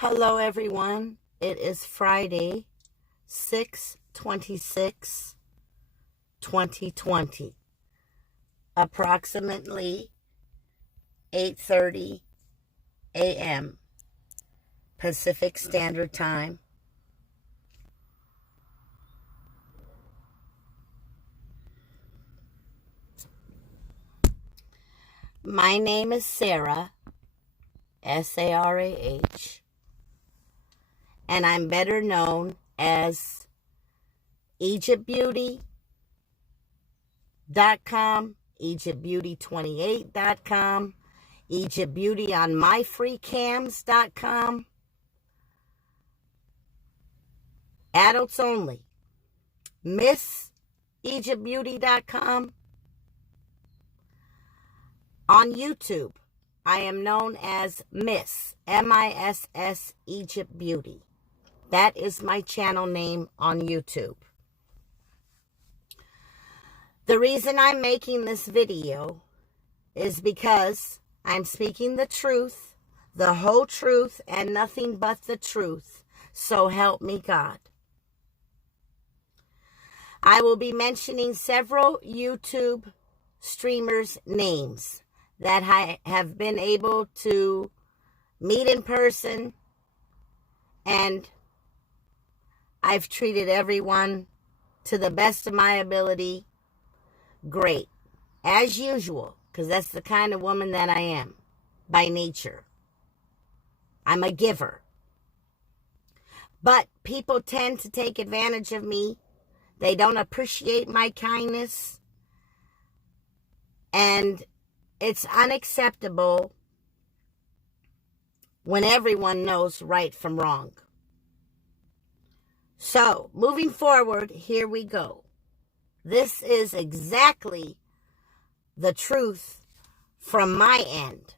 Hello, everyone. It is Friday, 6/26/2020, approximately 8:30 a.m. Pacific Standard Time. My name is Sarah, Sarah, and I'm better known as EgyptBeauty.com, EgyptBeauty28.com, EgyptBeauty on myfreecams.com, adults only, MissEgyptBeauty.com. On YouTube, I am known as MISS Egypt Beauty. That is my channel name on YouTube. The reason I'm making this video is because I'm speaking the truth, the whole truth, and nothing but the truth. So help me God. I will be mentioning several YouTube streamers' names that I have been able to meet in person, and I've treated everyone to the best of my ability great, as usual, because that's the kind of woman that I am by nature. I'm a giver. But people tend to take advantage of me. They don't appreciate my kindness, and it's unacceptable when everyone knows right from wrong. So, moving forward, here we go. This is exactly the truth from my end.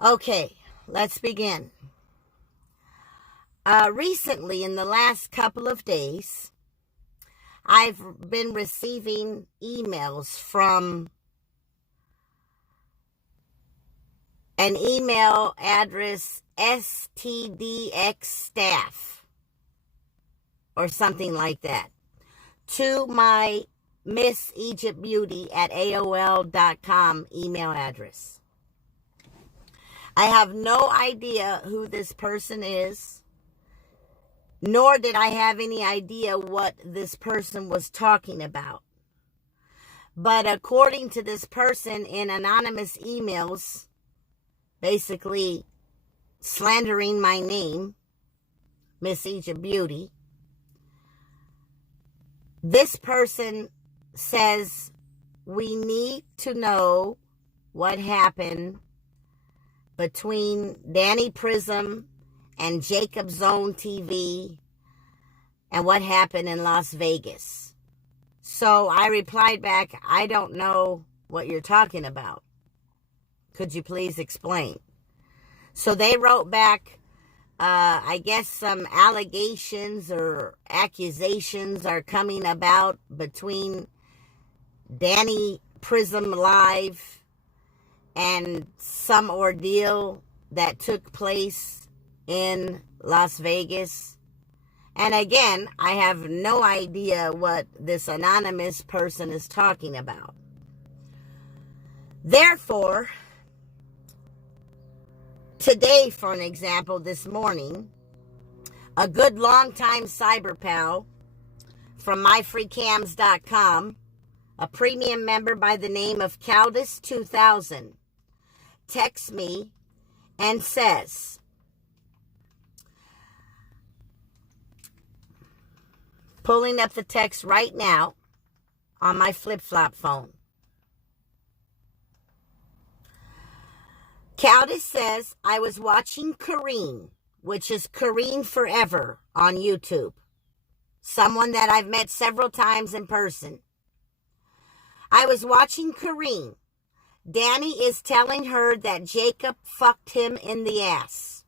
Okay, let's begin. Recently, in the last couple of days, I've been receiving emails from an email address, STDX staff, or something like that, to my MissEgyptBeauty@AOL.com email address. I have no idea who this person is, nor did I have any idea what this person was talking about. But according to this person in anonymous emails, basically slandering my name, Miss Egypt Beauty, this person says we need to know what happened between Danny Prism and Jacob Zone TV, and what happened in Las Vegas. So I replied back, I don't know what you're talking about. Could you please explain? So they wrote back, I guess some allegations or accusations are coming about between Danny Prism Live and some ordeal that took place in Las Vegas. And again, I have no idea what this anonymous person is talking about. Therefore, today, for an example, this morning, a good long-time cyber pal from myfreecams.com, a premium member by the name of Caldus2000, texts me and says, pulling up the text right now on my flip-flop phone. Caldus says, I was watching Kareen, which is Kareen Forever on YouTube. Someone that I've met several times in person. I was watching Kareen. Danny is telling her that Jacob fucked him in the ass.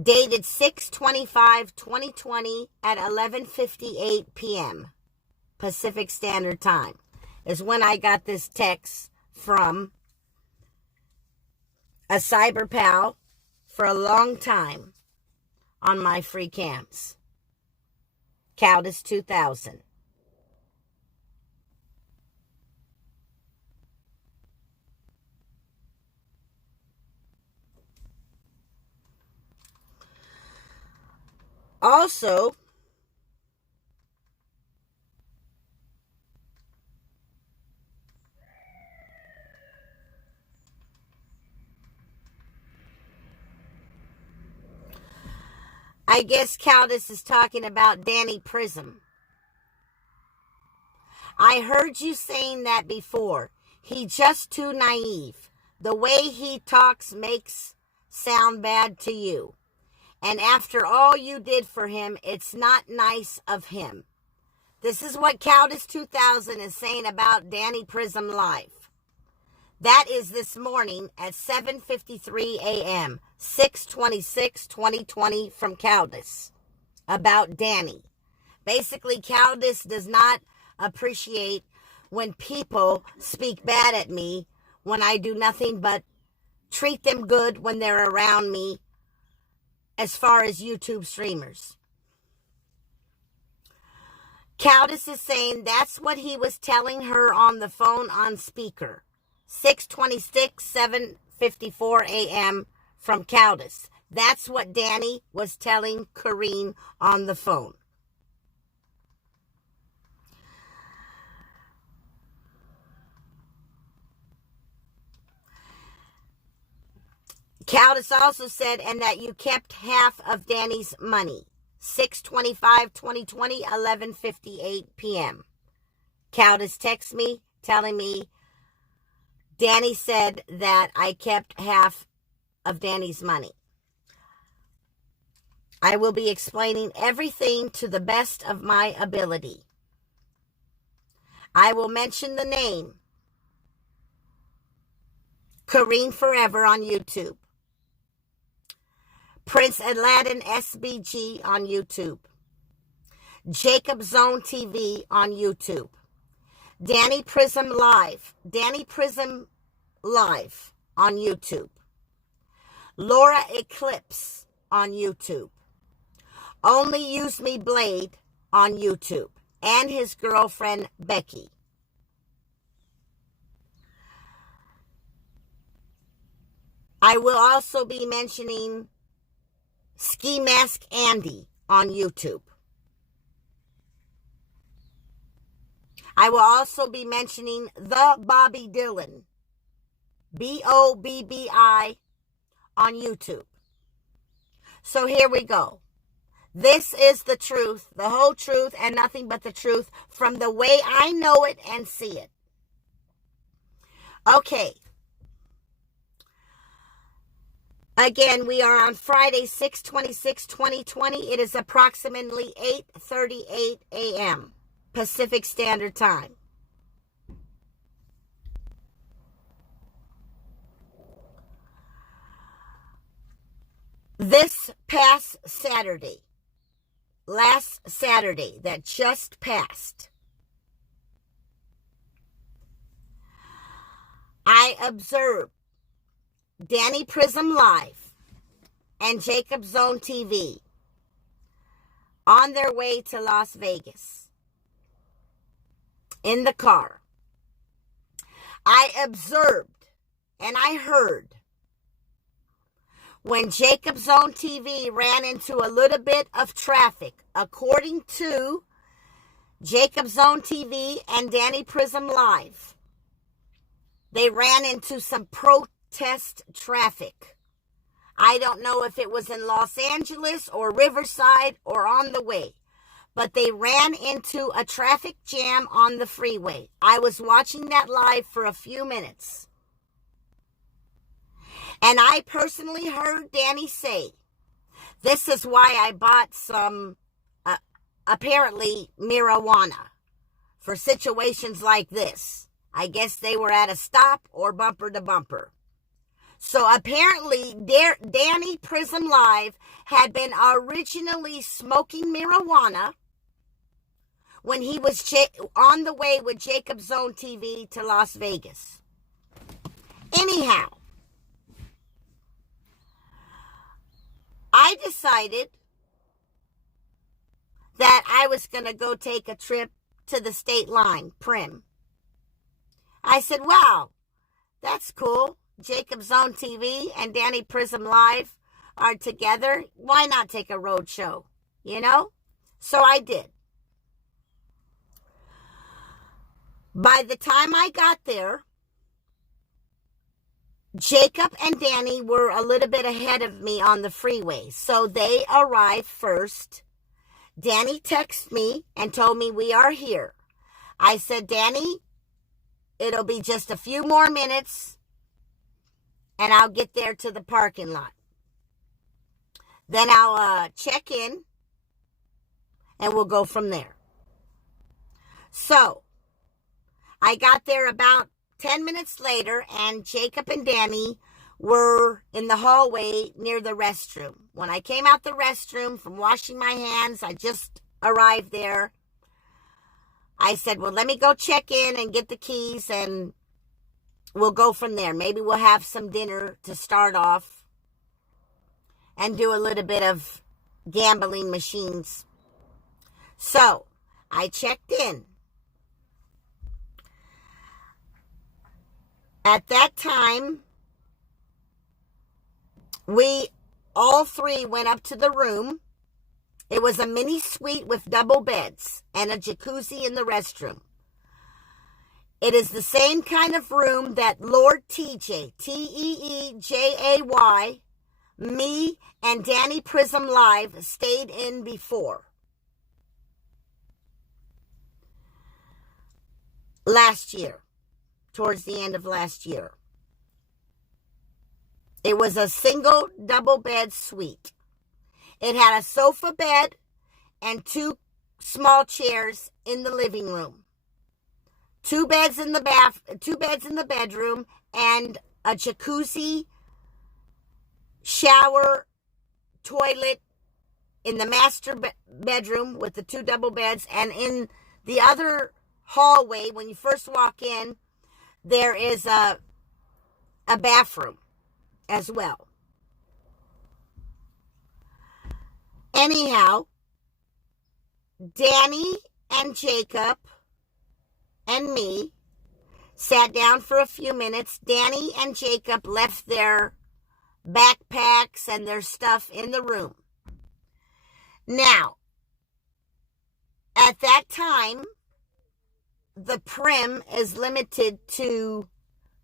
Dated 6/25/2020 at 11:58 p.m. Pacific Standard Time is when I got this text from a cyber pal for a long time on my free cams. Countess 2000. Also, I guess Countess is talking about Danny Prism. I heard you saying that before. He just too naive. The way he talks makes sound bad to you. And after all you did for him, it's not nice of him. This is what Countess 2000 is saying about Danny Prism Live. That is this morning at 7:53 a.m., 6/26/2020 from Countess about Danny. Basically, Countess does not appreciate when people speak bad at me when I do nothing but treat them good when they're around me as far as YouTube streamers. Countess is saying that's what he was telling her on the phone on speaker. 6:26, 7:54 a.m. from Countess. That's what Danny was telling Corrine on the phone. Countess also said, and that you kept half of Danny's money. 6/25/2020, 11:58 p.m. Countess texts me telling me Danny said that I kept half of Danny's money. I will be explaining everything to the best of my ability. I will mention the name Corrine Forever on YouTube. Prince Aladdin SBG on YouTube. Jacob Zone TV on YouTube. Danny Prism Live. Danny Prism Live on YouTube. Laura Eclipse on YouTube. Only Use Me Blade on YouTube. And his girlfriend Becky. I will also be mentioning Ski Mask Andy on YouTube. I will also be mentioning the Bobby Dylan, BOBBI, on YouTube. So here we go. This is the truth, the whole truth, and nothing but the truth from the way I know it and see it. Okay. Again, we are on Friday, 6/26/2020. It is approximately 8:38 a.m. Pacific Standard Time. This past Saturday, last Saturday that just passed, I observed Danny Prism Live and Jacob Zone TV on their way to Las Vegas in the car. I observed and I heard when Jacob Zone TV ran into a little bit of traffic. According to Jacob Zone TV and Danny Prism Live, they ran into some protest traffic. I don't know if it was in Los Angeles or Riverside or on the way, but they ran into a traffic jam on the freeway. I was watching that live for a few minutes. And I personally heard Danny say, this is why I bought some, apparently, marijuana for situations like this. I guess they were at a stop or bumper to bumper. So apparently, Danny Prism Live had been originally smoking marijuana when he was on the way with Jacob Zone TV to Las Vegas. Anyhow, I decided that I was going to go take a trip to the state line, Prim. I said, wow, that's cool. Jacob's Own TV and Danny Prism Live are together. Why not take a road show? You know? So I did. By the time I got there, Jacob and Danny were a little bit ahead of me on the freeway. So they arrived first. Danny texted me and told me we are here. I said, Danny, it'll be just a few more minutes and I'll get there to the parking lot. Then I'll check in and we'll go from there. So I got there about 10 minutes later, and Jacob and Danny were in the hallway near the restroom. When I came out the restroom from washing my hands, I just arrived there. I said, well, let me go check in and get the keys, and we'll go from there. Maybe we'll have some dinner to start off and do a little bit of gambling machines. So I checked in. At that time, we all three went up to the room. It was a mini suite with double beds and a jacuzzi in the restroom. It is the same kind of room that Lord TJ, Teejay, me, and Danny Prism Live stayed in before. Last year. Towards the end of last year. It was a single double bed suite. It had a sofa bed and 2 small chairs in the living room. 2 beds in the bedroom, and a jacuzzi, shower, toilet in the master bedroom with the 2 double beds, and in the other hallway when you first walk in, there is a bathroom as well. Anyhow, Danny and Jacob and me sat down for a few minutes. Danny and Jacob left their backpacks and their stuff in the room. Now, at that time, the Prim is limited to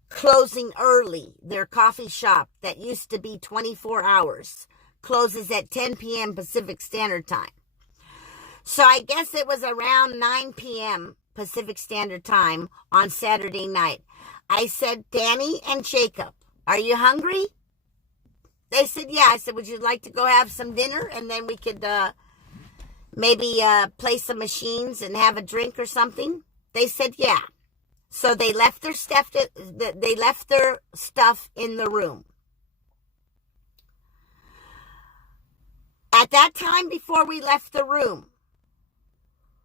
closing early. Their coffee shop that used to be 24 hours closes at 10 p.m. Pacific Standard Time. So I guess it was around 9 p.m. Pacific Standard Time on Saturday night. I said, Danny and Jacob, are you hungry? They said, yeah. I said, would you like to go have some dinner? And then we could maybe play some machines and have a drink or something. They said, yeah. So they left their stuff. They left their stuff in the room. At that time, before we left the room,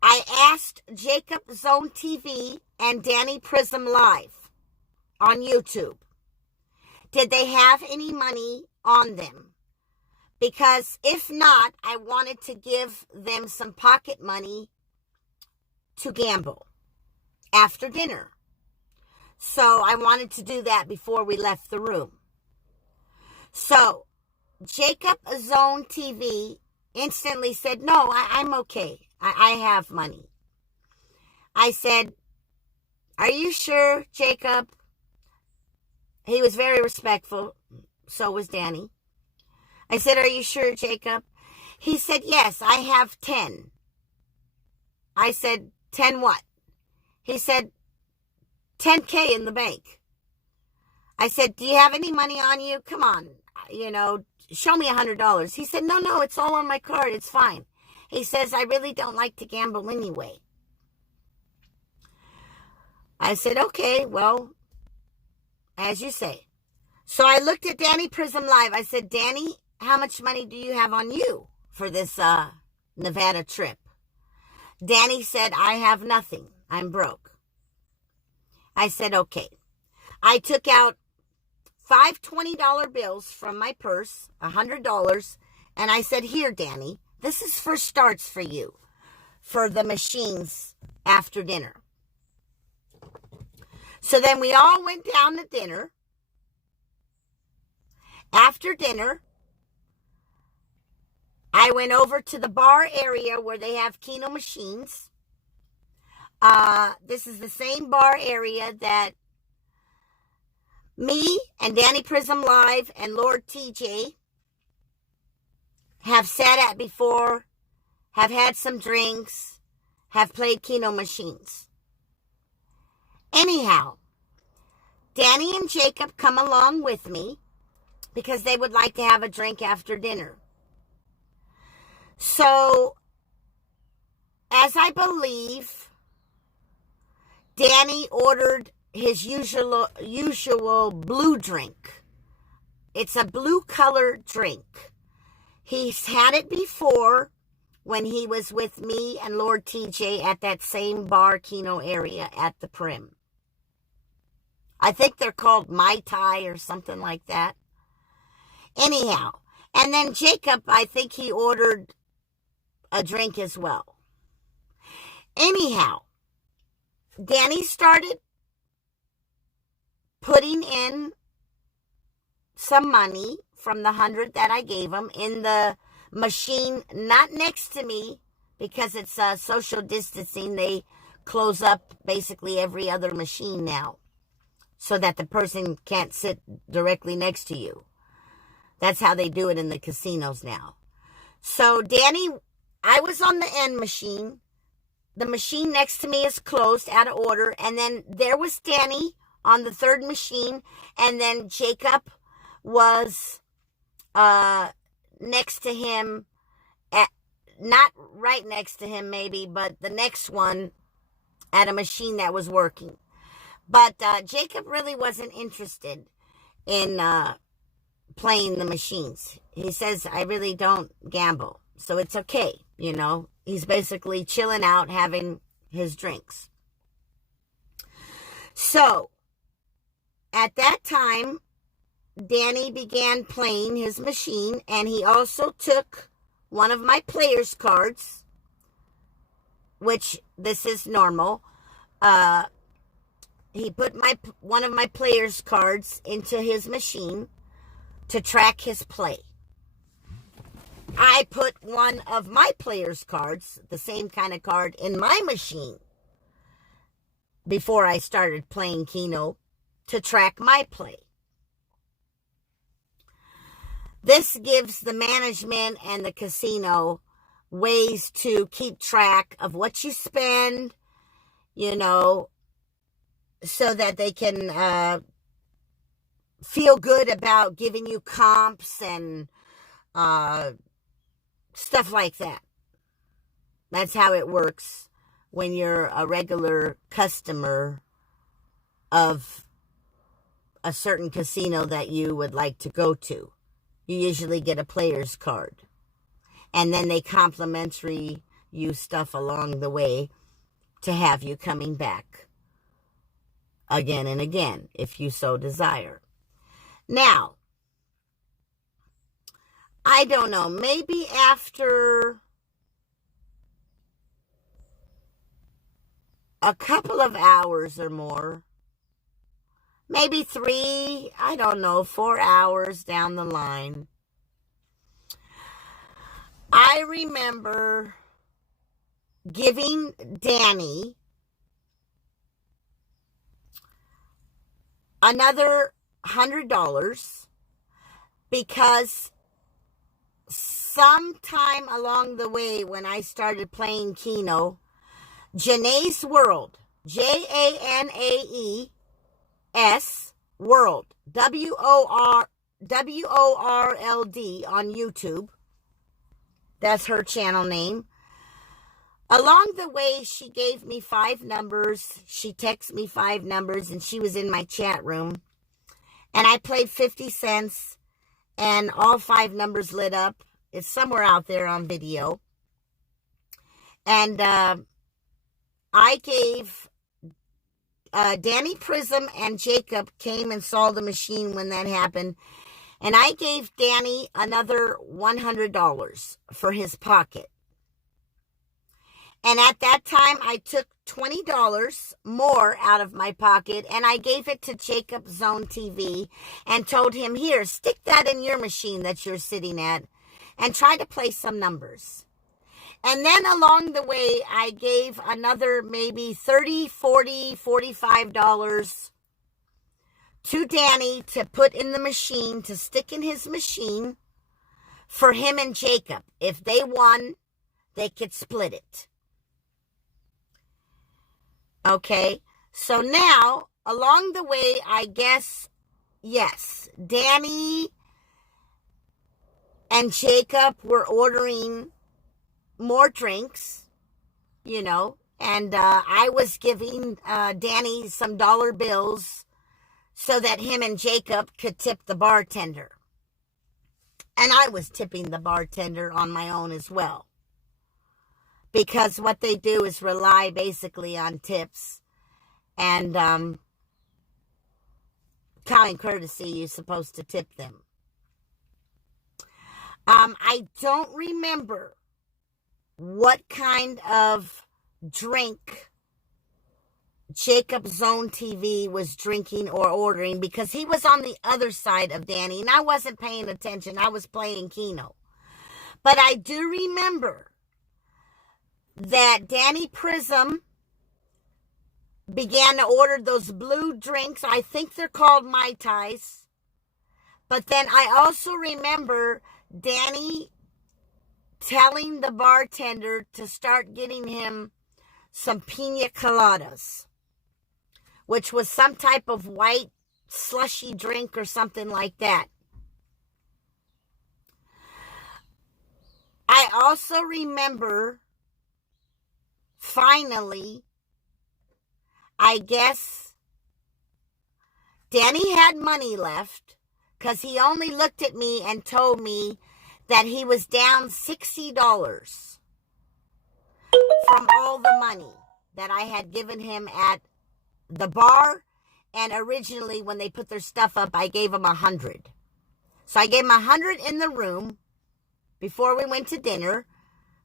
I asked Jacob's Own TV and Danny Prism Live on YouTube, did they have any money on them? Because if not, I wanted to give them some pocket money to gamble after dinner. So I wanted to do that before we left the room. So Jacob's Own TV instantly said, no, I'm okay. I have money. I said, are you sure, Jacob? He was very respectful. So was Danny. I said, are you sure, Jacob? He said, yes, I have 10. I said, 10 what? He said, 10K in the bank. I said, do you have any money on you? Come on, show me $100. He said, no, it's all on my card. It's fine. He says, I really don't like to gamble anyway. I said, okay, well, as you say. So I looked at Danny Prism Live. I said, Danny, how much money do you have on you for this Nevada trip? Danny said, I have nothing. I'm broke. I said, okay. I took out 5 $20 bills from my purse, $100, And I said, here, Danny, this is for starts for you, for the machines after dinner. So then we all went down to dinner. After dinner, I went over to the bar area where they have Keno machines. This is the same bar area that me and Danny Prism Live and Lord TJ have sat at before, have had some drinks, have played Keno machines. Anyhow, Danny and Jacob come along with me because they would like to have a drink after dinner. So, as I believe, Danny ordered his usual blue drink. It's a blue colored drink. He's had it before when he was with me and Lord TJ at that same bar Keno area at the Prim. I think they're called Mai Tai or something like that. Anyhow, and then Jacob, I think he ordered a drink as well. Anyhow, Danny started putting in some money from the 100 that I gave him in the machine, not next to me, because it's social distancing. They close up basically every other machine now so that the person can't sit directly next to you. That's how they do it in the casinos now. So Danny, I was on the end machine. The machine next to me is closed, out of order. And then there was Danny on the third machine. And then Jacob was next to him, not right next to him maybe, but the next one at a machine that was working. But Jacob really wasn't interested in playing the machines. He says, I really don't gamble, so it's okay, you know. He's basically chilling out, having his drinks. So, at that time, Danny began playing his machine, and he also took one of my player's cards, which this is normal. He put one of my player's cards into his machine to track his play. I put one of my player's cards, the same kind of card, in my machine before I started playing Keno to track my play. This gives the management and the casino ways to keep track of what you spend, you know, so that they can feel good about giving you comps and stuff like that. That's how it works when you're a regular customer of a certain casino that you would like to go to. You usually get a player's card. And then they complimentary you stuff along the way to have you coming back again and again, if you so desire. Now, I don't know, maybe after a couple of hours or more, maybe 3, 4 hours down the line, I remember giving Danny another $100 because sometime along the way when I started playing Keno, Janae's World, Janae's World, WORLD on YouTube. That's her channel name. Along the way, she gave me 5 numbers. She texted me 5 numbers, and she was in my chat room. And I played 50 cents, and all 5 numbers lit up. It's somewhere out there on video. And I gave Danny Prism and Jacob came and saw the machine when that happened. And I gave Danny another $100 for his pocket. And at that time, I took $20 more out of my pocket and I gave it to Jacob Zone TV and told him, here, stick that in your machine that you're sitting at and try to play some numbers. And then along the way, I gave another maybe $30, $40, $45 to Danny to put in the machine, to stick in his machine for him and Jacob. If they won, they could split it. Okay, so now, along the way, I guess, yes, Danny and Jacob were ordering more drinks, you know, and I was giving Danny some dollar bills so that him and Jacob could tip the bartender. And I was tipping the bartender on my own as well. Because what they do is rely basically on tips. And common courtesy, you're supposed to tip them. I don't remember what kind of drink Jacob Zone TV was drinking or ordering, because he was on the other side of Danny and I wasn't paying attention. I was playing Keno. But I do remember that Danny Prism began to order those blue drinks. I think they're called Mai Tais. But then I also remember Danny telling the bartender to start getting him some pina coladas, which was some type of white slushy drink or something like that. I also remember, finally, I guess Danny had money left because he only looked at me and told me that he was down $60 from all the money that I had given him at the bar. And originally when they put their stuff up, I gave him $100. So I gave him $100 in the room before we went to dinner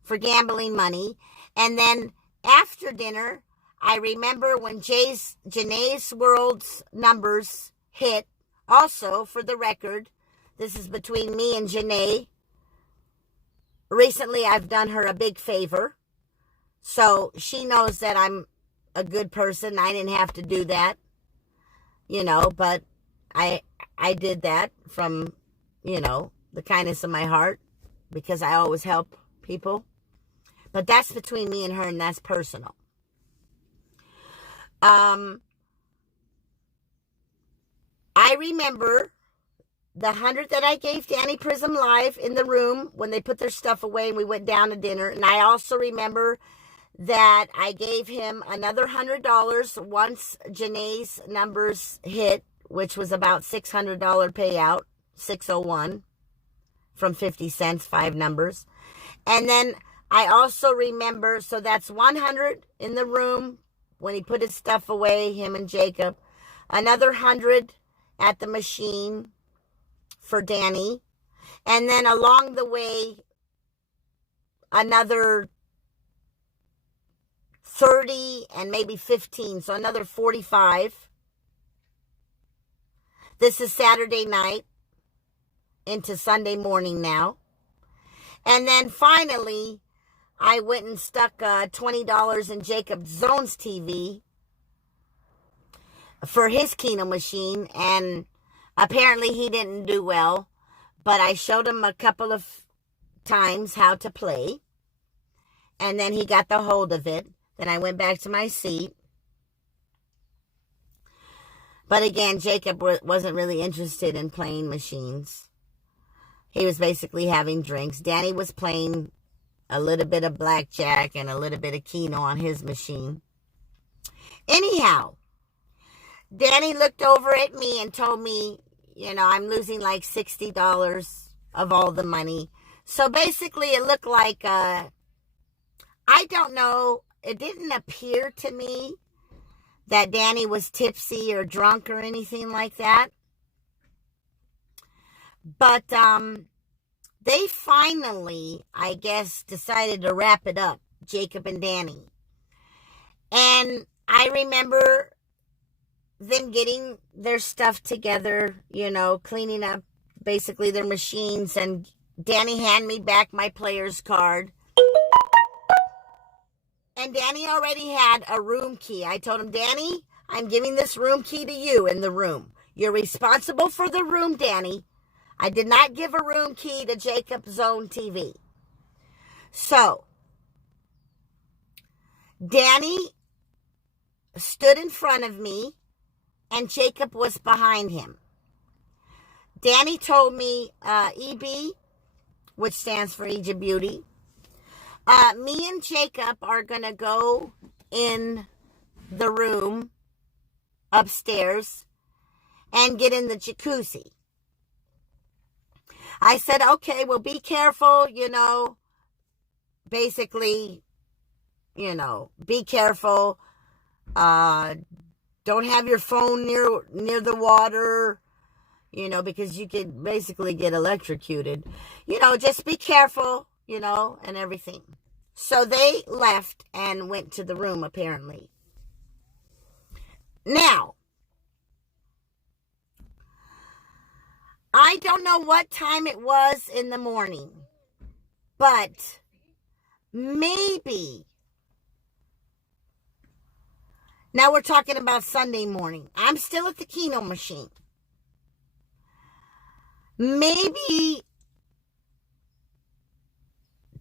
for gambling money. And then after dinner, I remember when Janae's World's numbers hit. Also, for the record, this is between me and Janae. Recently, I've done her a big favor. So she knows that I'm a good person. I didn't have to do that, you know, but I did that from, you know, the kindness of my heart, because I always help people. But that's between me and her, and that's personal. I remember the $100 that I gave Danny Prism live in the room when they put their stuff away and we went down to dinner. And I also remember that I gave him another $100 once Janae's numbers hit, which was about $600 payout, 601 from 50 cents, 5 numbers. And then I also remember, so that's $100 in the room when he put his stuff away, him and Jacob. Another $100 at the machine for Danny. And then along the way, another 30 and maybe 15, so another 45. This is Saturday night into Sunday morning now. And then finally, I went and stuck $20 in Jacob Zone's TV for his Keno machine, and apparently he didn't do well, but I showed him a couple of times how to play, and then he got the hold of it. Then I went back to my seat. But again, Jacob wasn't really interested in playing machines. He was basically having drinks. Danny was playing a little bit of blackjack and a little bit of Keno on his machine. Anyhow, Danny looked over at me and told me, you know, I'm losing like $60 of all the money. So basically it looked like, I don't know, it didn't appear to me that Danny was tipsy or drunk or anything like that. But they finally, I guess, decided to wrap it up, Jacob and Danny. And I remember them getting their stuff together, cleaning up basically their machines, and Danny handed me back my player's card. And Danny already had a room key. I told him, Danny, I'm giving this room key to you in the room. You're responsible for the room, Danny. I did not give a room key to Jacob's own TV. So, Danny stood in front of me, and Jacob was behind him. Danny told me, EB, which stands for Egypt Beauty, me and Jacob are going to go in the room upstairs and get in the jacuzzi. I said, okay, well, be careful, basically, be careful. Don't have your phone near the water, because you could basically get electrocuted. Just be careful, and everything. So they left and went to the room, apparently. Now, I don't know what time it was in the morning, but maybe, now we're talking about Sunday morning. I'm still at the Keno machine. Maybe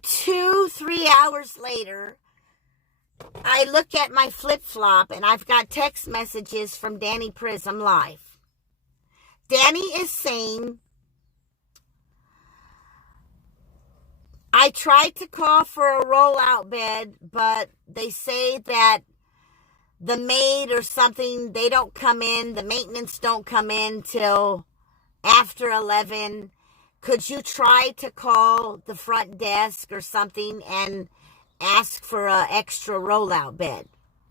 2-3 hours later, I look at my flip-flop and I've got text messages from Danny Prism Live. Danny is saying, I tried to call for a rollout bed, but they say that the maid or something, they don't come in, the maintenance don't come in till after 11. Could you try to call the front desk or something and ask for an extra rollout bed?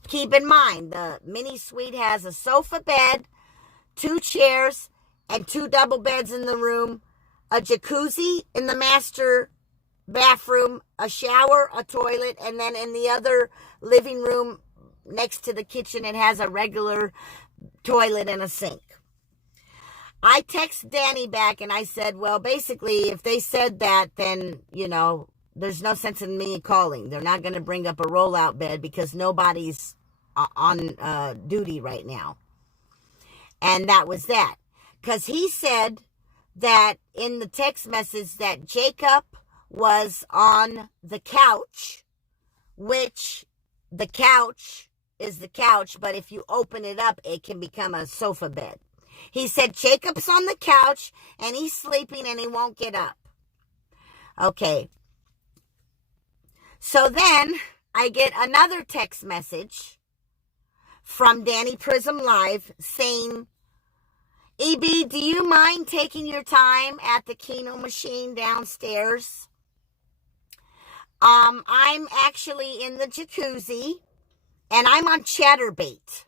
Keep in mind, the mini suite has a sofa bed, 2 chairs, and 2 double beds in the room, a jacuzzi in the master bathroom, a shower, a toilet, and then in the other living room next to the kitchen, it has a regular toilet and a sink. I text Danny back and I said, well, basically, if they said that, then, there's no sense in me calling. They're not going to bring up a rollout bed because nobody's on duty right now. And that was that. Because he said that in the text message that Jacob was on the couch, which the couch is the couch, but if you open it up, it can become a sofa bed. He said Jacob's on the couch and he's sleeping and he won't get up. Okay. So then I get another text message from Danny Prism Live saying, EB, do you mind taking your time at the Keno machine downstairs? I'm actually in the jacuzzi and I'm on Chatterbait.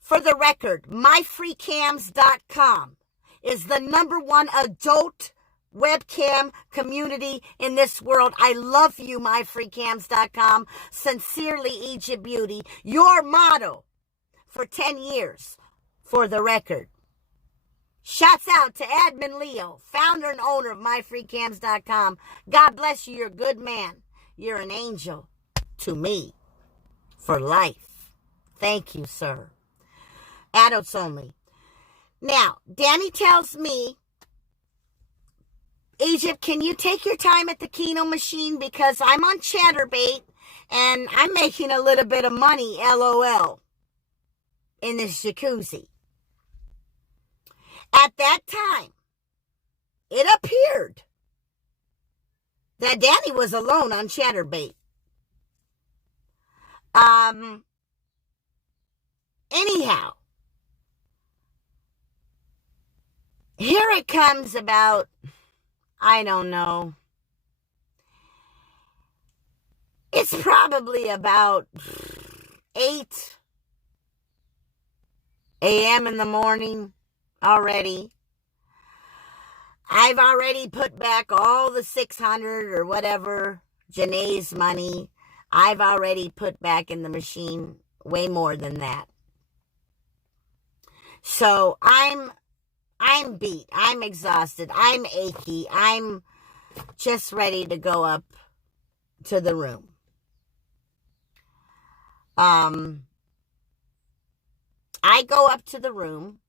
For the record, myfreecams.com is the #1 adult webcam community in this world. I love you, myfreecams.com. Sincerely, Egypt Beauty. Your motto for 10 years, for the record. Shouts out to Admin Leo, founder and owner of myfreecams.com. God bless you. You're a good man. You're an angel to me for life. Thank you, sir. Adults only. Now, Danny tells me, Egypt, can you take your time at the Keno machine because I'm on Chatterbait and I'm making a little bit of money, LOL, in this jacuzzi. At that time, it appeared that Danny was alone on Chatterbait. Anyhow, here it comes about, I don't know, it's probably about 8 a.m. in the morning already. I've already put back all the 600 or whatever, Janae's money. I've already put back in the machine way more than that. So I'm beat. I'm exhausted. I'm achy. I'm just ready to go up to the room. I go up to the room.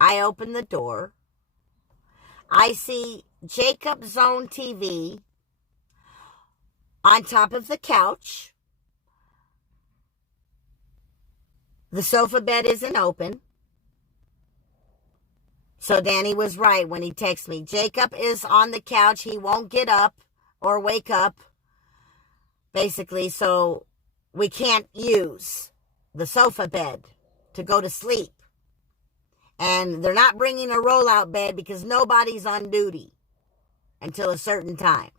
I open the door. I see Jacob's Own TV on top of the couch. The sofa bed isn't open. So Danny was right when he texted me. Jacob is on the couch. He won't get up or wake up, basically, so we can't use the sofa bed to go to sleep. And they're not bringing a rollout bed because nobody's on duty until a certain time.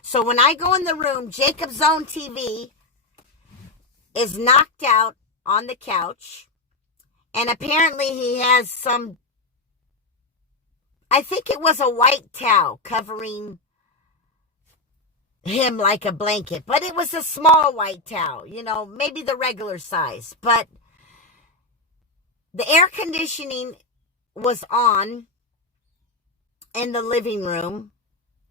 So when I go in the room, Jacob's Own TV is knocked out on the couch. And apparently he has some, I think it was a white towel covering him like a blanket. But it was a small white towel, maybe the regular size. But the air conditioning was on in the living room,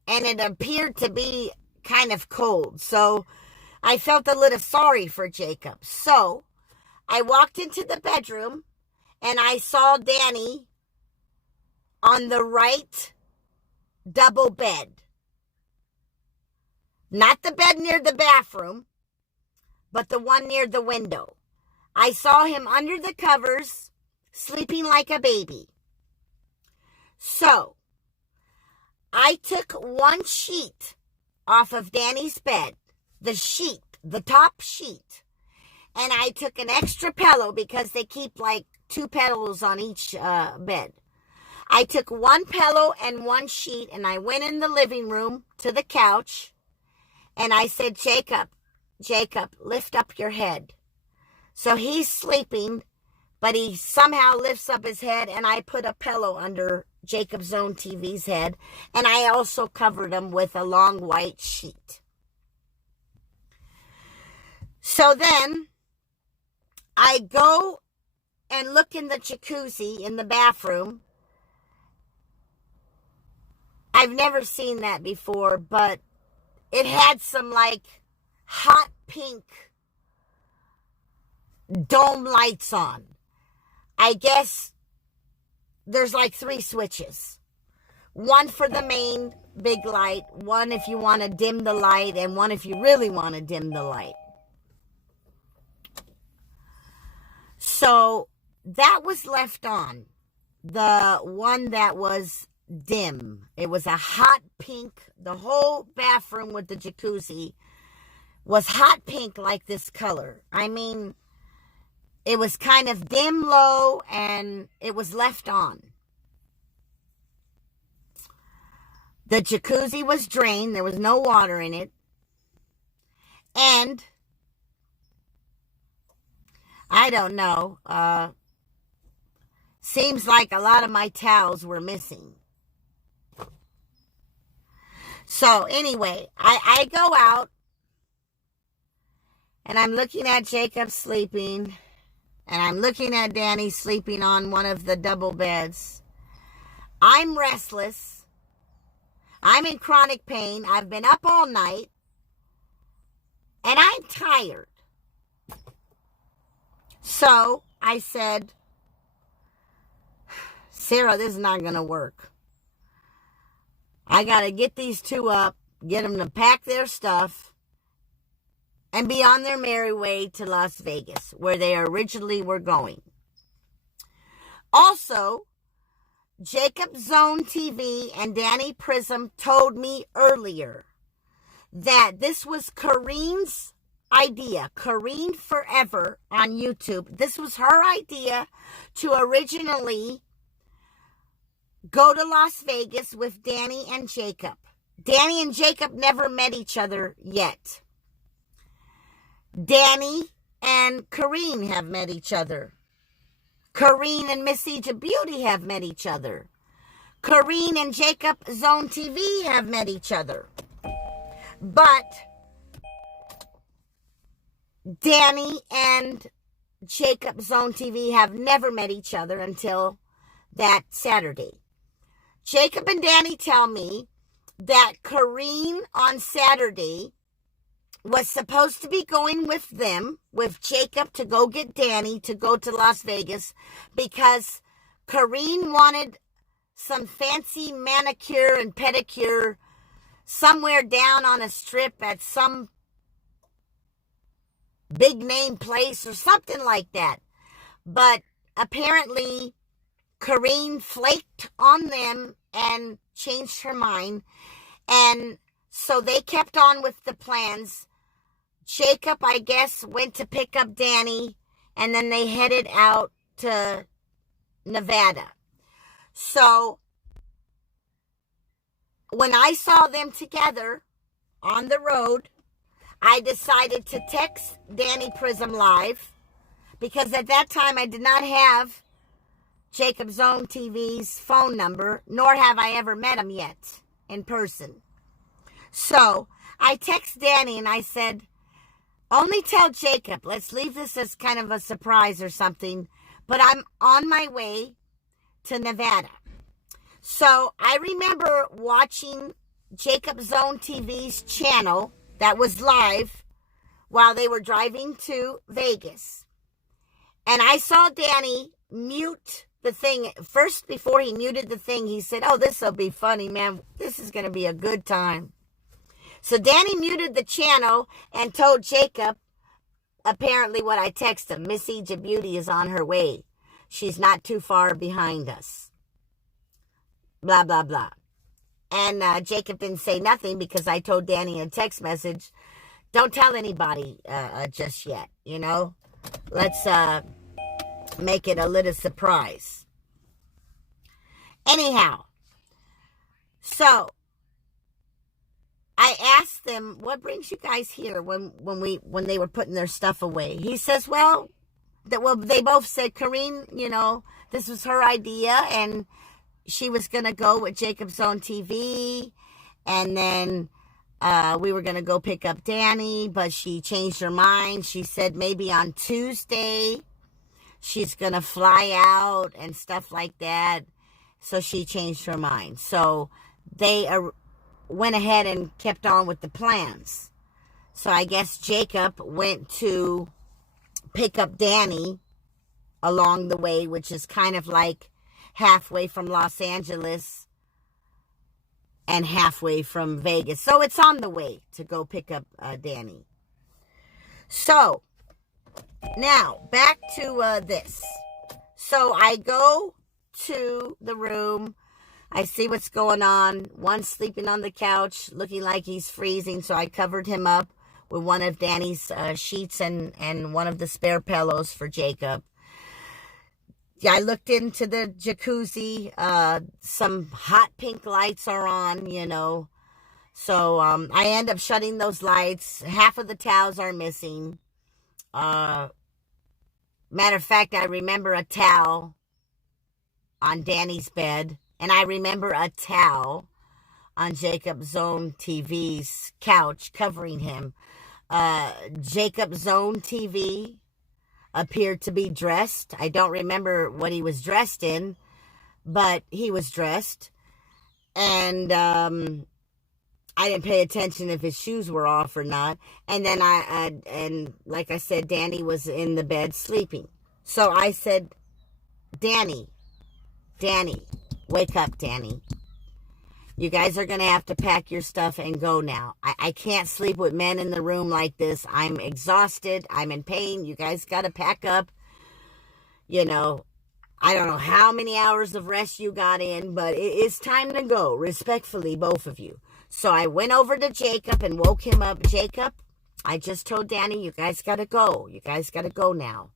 and it appeared to be kind of cold. So I felt a little sorry for Jacob. So I walked into the bedroom, and I saw Danny on the right double bed. Not the bed near the bathroom, but the one near the window. I saw him under the covers, sleeping like a baby. So, I took one sheet off of Danny's bed, the top sheet, and I took an extra pillow because they keep like 2 pillows on each bed. I took one pillow and one sheet, and I went in the living room to the couch, and I said, Jacob, lift up your head. So he's sleeping, but he somehow lifts up his head, and I put a pillow under Jacob's Own TV's head, and I also covered him with a long white sheet. So then I go and look in the jacuzzi in the bathroom. I've never seen that before, but it had some like hot pink dome lights on. I guess there's like 3 switches. One for the main big light, one if you want to dim the light, and one if you really want to dim the light. So that was left on. The one that was dim. It was a hot pink. The whole bathroom with the jacuzzi was hot pink like this color. I mean, it was kind of dim low, and it was left on. The jacuzzi was drained. There was no water in it. And I don't know. Seems like a lot of my towels were missing. So anyway, I go out, and I'm looking at Jacob sleeping, and I'm looking at Danny sleeping on one of the double beds. I'm restless. I'm in chronic pain. I've been up all night, and I'm tired. So I said, Sarah, this is not going to work. I got to get these 2 up, get them to pack their stuff, and be on their merry way to Las Vegas, where they originally were going. Also, Jacob's Own TV and Danny Prism told me earlier that this was Kareen's idea. Kareen Forever on YouTube. This was her idea to originally go to Las Vegas with Danny and Jacob. Danny and Jacob never met each other yet. Danny and Kareen have met each other. Corrine and Miss Egypt Beauty have met each other. Corrine and Jacob Zone TV have met each other. But Danny and Jacob Zone TV have never met each other until that Saturday. Jacob and Danny tell me that Corrine on Saturday was supposed to be going with them, with Jacob, to go get Danny to go to Las Vegas because Corrine wanted some fancy manicure and pedicure somewhere down on a strip at some big name place or something like that. But apparently Corrine flaked on them and changed her mind. And so they kept on with the plans. Jacob, I guess, went to pick up Danny, and then they headed out to Nevada. So when I saw them together on the road, I decided to text Danny Prism live because at that time I did not have Jacob Zone TV's phone number, nor have I ever met him yet in person. So I text Danny and I said, only tell Jacob, let's leave this as kind of a surprise or something, but I'm on my way to Nevada. So I remember watching Jacob Zone TV's channel that was live while they were driving to Vegas. And I saw Danny mute the thing. First, before he muted the thing, he said, oh, this will be funny, man. This is going to be a good time. So Danny muted the channel and told Jacob, apparently what I texted him, Miss Egypt Beauty is on her way. She's not too far behind us. Blah, blah, blah. And Jacob didn't say nothing because I told Danny in a text message, don't tell anybody just yet, you know. Let's make it a little surprise. Anyhow, so I asked them, what brings you guys here when they were putting their stuff away? He says, well, they both said, Corrine, you know, this was her idea, and she was going to go with Jacob's Own TV, and then we were going to go pick up Danny, but she changed her mind. She said maybe on Tuesday she's going to fly out and stuff like that, so she changed her mind. So they went ahead and kept on with the plans. So I guess Jacob went to pick up Danny along the way, which is kind of like halfway from Los Angeles and halfway from Vegas. So it's on the way to go pick up Danny. So now back to this. So I go to the room. I see what's going on. One's sleeping on the couch, looking like he's freezing. So I covered him up with one of Danny's sheets and one of the spare pillows for Jacob. Yeah, I looked into the jacuzzi. Some hot pink lights are on, you know. So I end up shutting those lights. Half of the towels are missing. Matter of fact, I remember a towel on Danny's bed. And I remember a towel on Jacob Zone TV's couch covering him. Jacob Zone TV appeared to be dressed. I don't remember what he was dressed in, but he was dressed. And I didn't pay attention if his shoes were off or not. And then and like I said, Danny was in the bed sleeping. So I said, Danny, wake up, Danny. You guys are going to have to pack your stuff and go now. I can't sleep with men in the room like this. I'm exhausted. I'm in pain. You guys got to pack up. You know, I don't know how many hours of rest you got in, but it's time to go. Respectfully, both of you. So I went over to Jacob and woke him up. Jacob, I just told Danny, you guys got to go. You guys got to go now.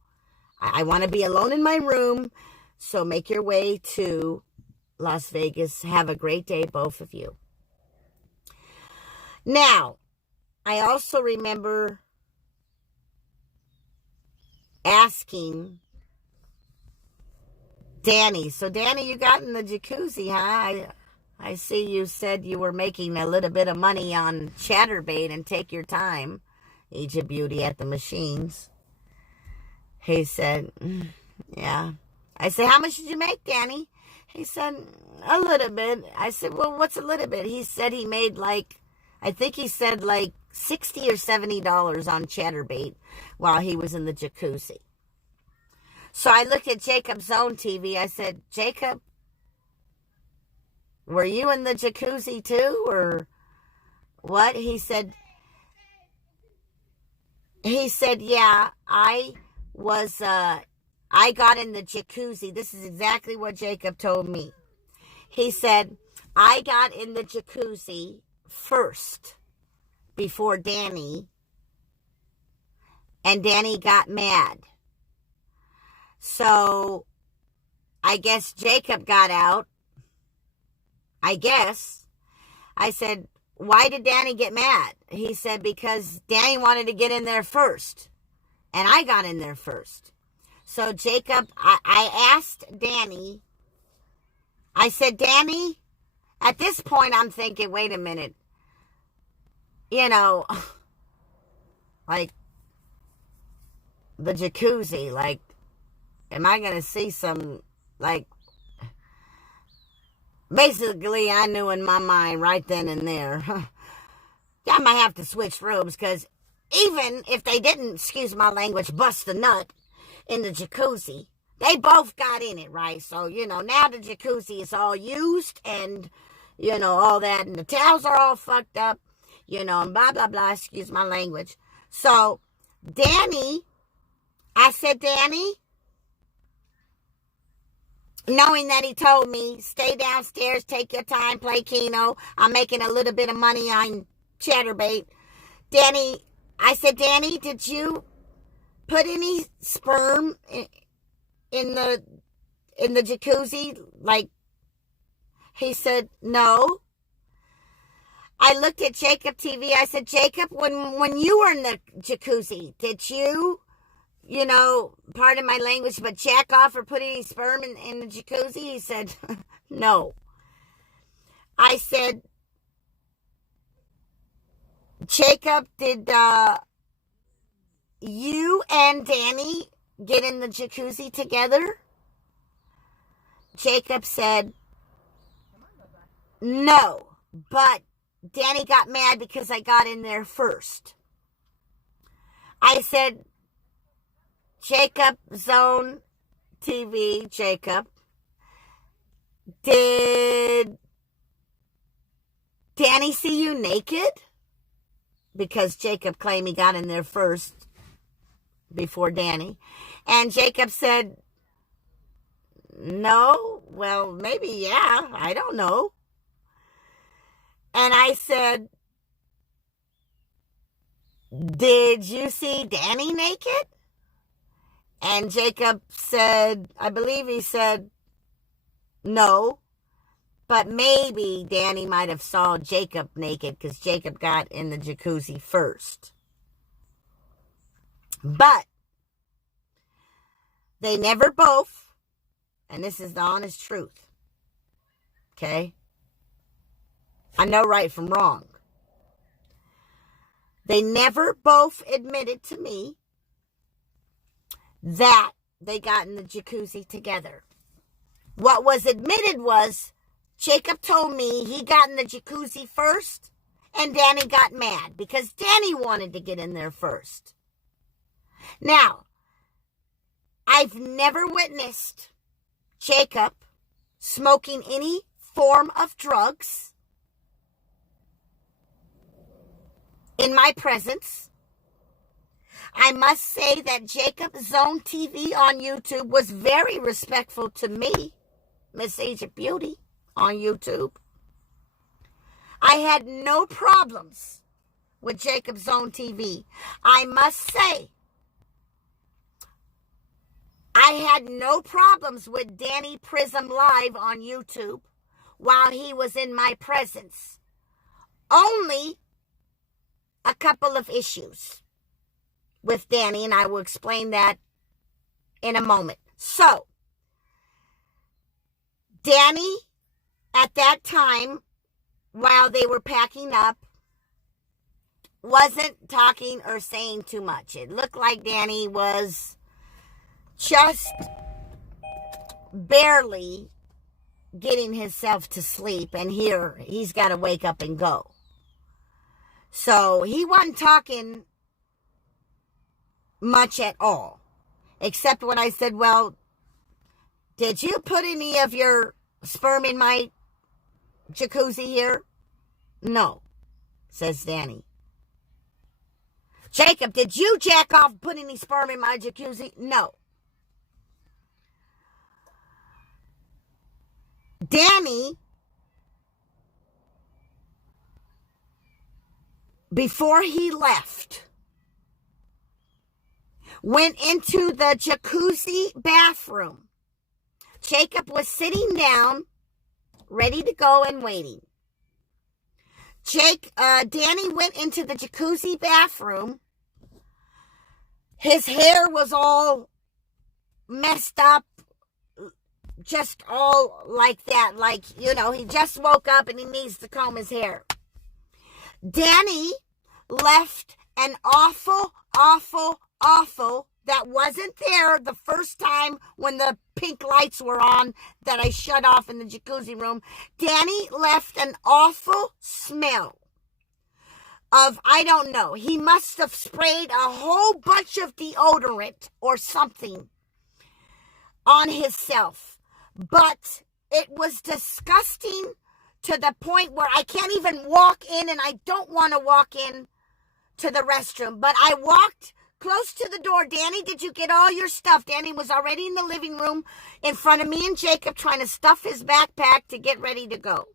I want to be alone in my room. So make your way to Las Vegas. Have a great day, both of you. Now, I also remember asking Danny. So, Danny, you got in the jacuzzi, huh? I see you said you were making a little bit of money on chatterbait, and take your time, Egypt Beauty at the machines. He said, yeah. I said, how much did you make, Danny? He said, a little bit. I said, well, what's a little bit? He said he made I think he said $60 or $70 on chatterbait while he was in the jacuzzi. So I looked at Jacob's own TV. I said, Jacob, were you in the jacuzzi too, or what? He said, yeah, I got in the jacuzzi. This is exactly what Jacob told me. He said, I got in the jacuzzi first before Danny, and Danny got mad. So I guess Jacob got out. I guess. I said, why did Danny get mad? He said, because Danny wanted to get in there first, and I got in there first. So Jacob, I asked Danny, I said, Danny, at this point I'm thinking, wait a minute, like the jacuzzi, am I going to see some, basically I knew in my mind right then and there, I might have to switch rooms, because even if they didn't, excuse my language, bust a nut in the jacuzzi, they both got in it, right? So, now the jacuzzi is all used, and, all that, and the towels are all fucked up, and blah, blah, blah, excuse my language. So, Danny, I said, Danny, knowing that he told me, stay downstairs, take your time, play Keno, I'm making a little bit of money on chatterbait. Danny, I said, Danny, did you put any sperm in the jacuzzi? He said, no. I looked at Jacob TV. I said, Jacob, when you were in the jacuzzi, did you, pardon my language, but jack off or put any sperm in the jacuzzi? He said, no. I said, Jacob, did you and Danny get in the jacuzzi together? Jacob said, no, but Danny got mad because I got in there first. I said, Jacob, Zone TV, Jacob, did Danny see you naked? Because Jacob claimed he got in there first before Danny. And Jacob said, no, well, maybe, yeah, I don't know. And I said, did you see Danny naked? And Jacob said, I believe he said, no, but maybe Danny might have saw Jacob naked because Jacob got in the jacuzzi first. But they never both, and this is the honest truth, okay? I know right from wrong. They never both admitted to me that they got in the jacuzzi together. What was admitted was Jacob told me he got in the jacuzzi first, and Danny got mad because Danny wanted to get in there first. Now, I've never witnessed Jacob smoking any form of drugs in my presence. I must say that Jacob Zone TV on YouTube was very respectful to me, Miss Egypt Beauty on YouTube. I had no problems with Jacob Zone TV. I must say, I had no problems with Danny Prism Live on YouTube while he was in my presence. Only a couple of issues with Danny, and I will explain that in a moment. So, Danny, at that time, while they were packing up, wasn't talking or saying too much. It looked like Danny was just barely getting himself to sleep, and here he's got to wake up and go. So he wasn't talking much at all, except when I said, well, did you put any of your sperm in my jacuzzi here? No, says Danny. Jacob, did you jack off and put any sperm in my jacuzzi? No. Danny, before he left, went into the jacuzzi bathroom. Jacob was sitting down, ready to go and waiting. Danny went into the jacuzzi bathroom. His hair was all messed up, just all like that. Like, he just woke up and he needs to comb his hair. Danny left an awful that wasn't there the first time when the pink lights were on that I shut off in the jacuzzi room. Danny left an awful smell of, I don't know, he must have sprayed a whole bunch of deodorant or something on himself. But it was disgusting to the point where I can't even walk in, and I don't want to walk in to the restroom. But I walked close to the door. Danny, did you get all your stuff? Danny was already in the living room in front of me and Jacob trying to stuff his backpack to get ready to go.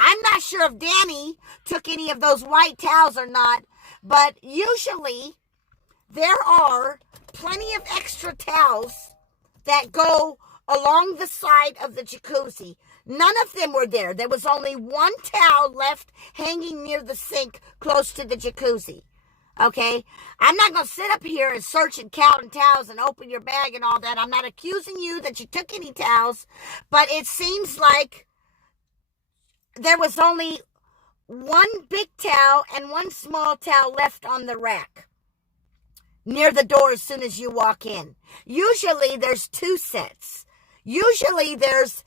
I'm not sure if Danny took any of those white towels or not, but usually there are plenty of extra towels that go along the side of the jacuzzi. None of them were there. There was only one towel left hanging near the sink close to the jacuzzi. Okay? I'm not going to sit up here and search and count and towels and open your bag and all that. I'm not accusing you that you took any towels, but it seems like there was only one big towel and one small towel left on the rack near the door as soon as you walk in. Usually there's two sets. Usually there's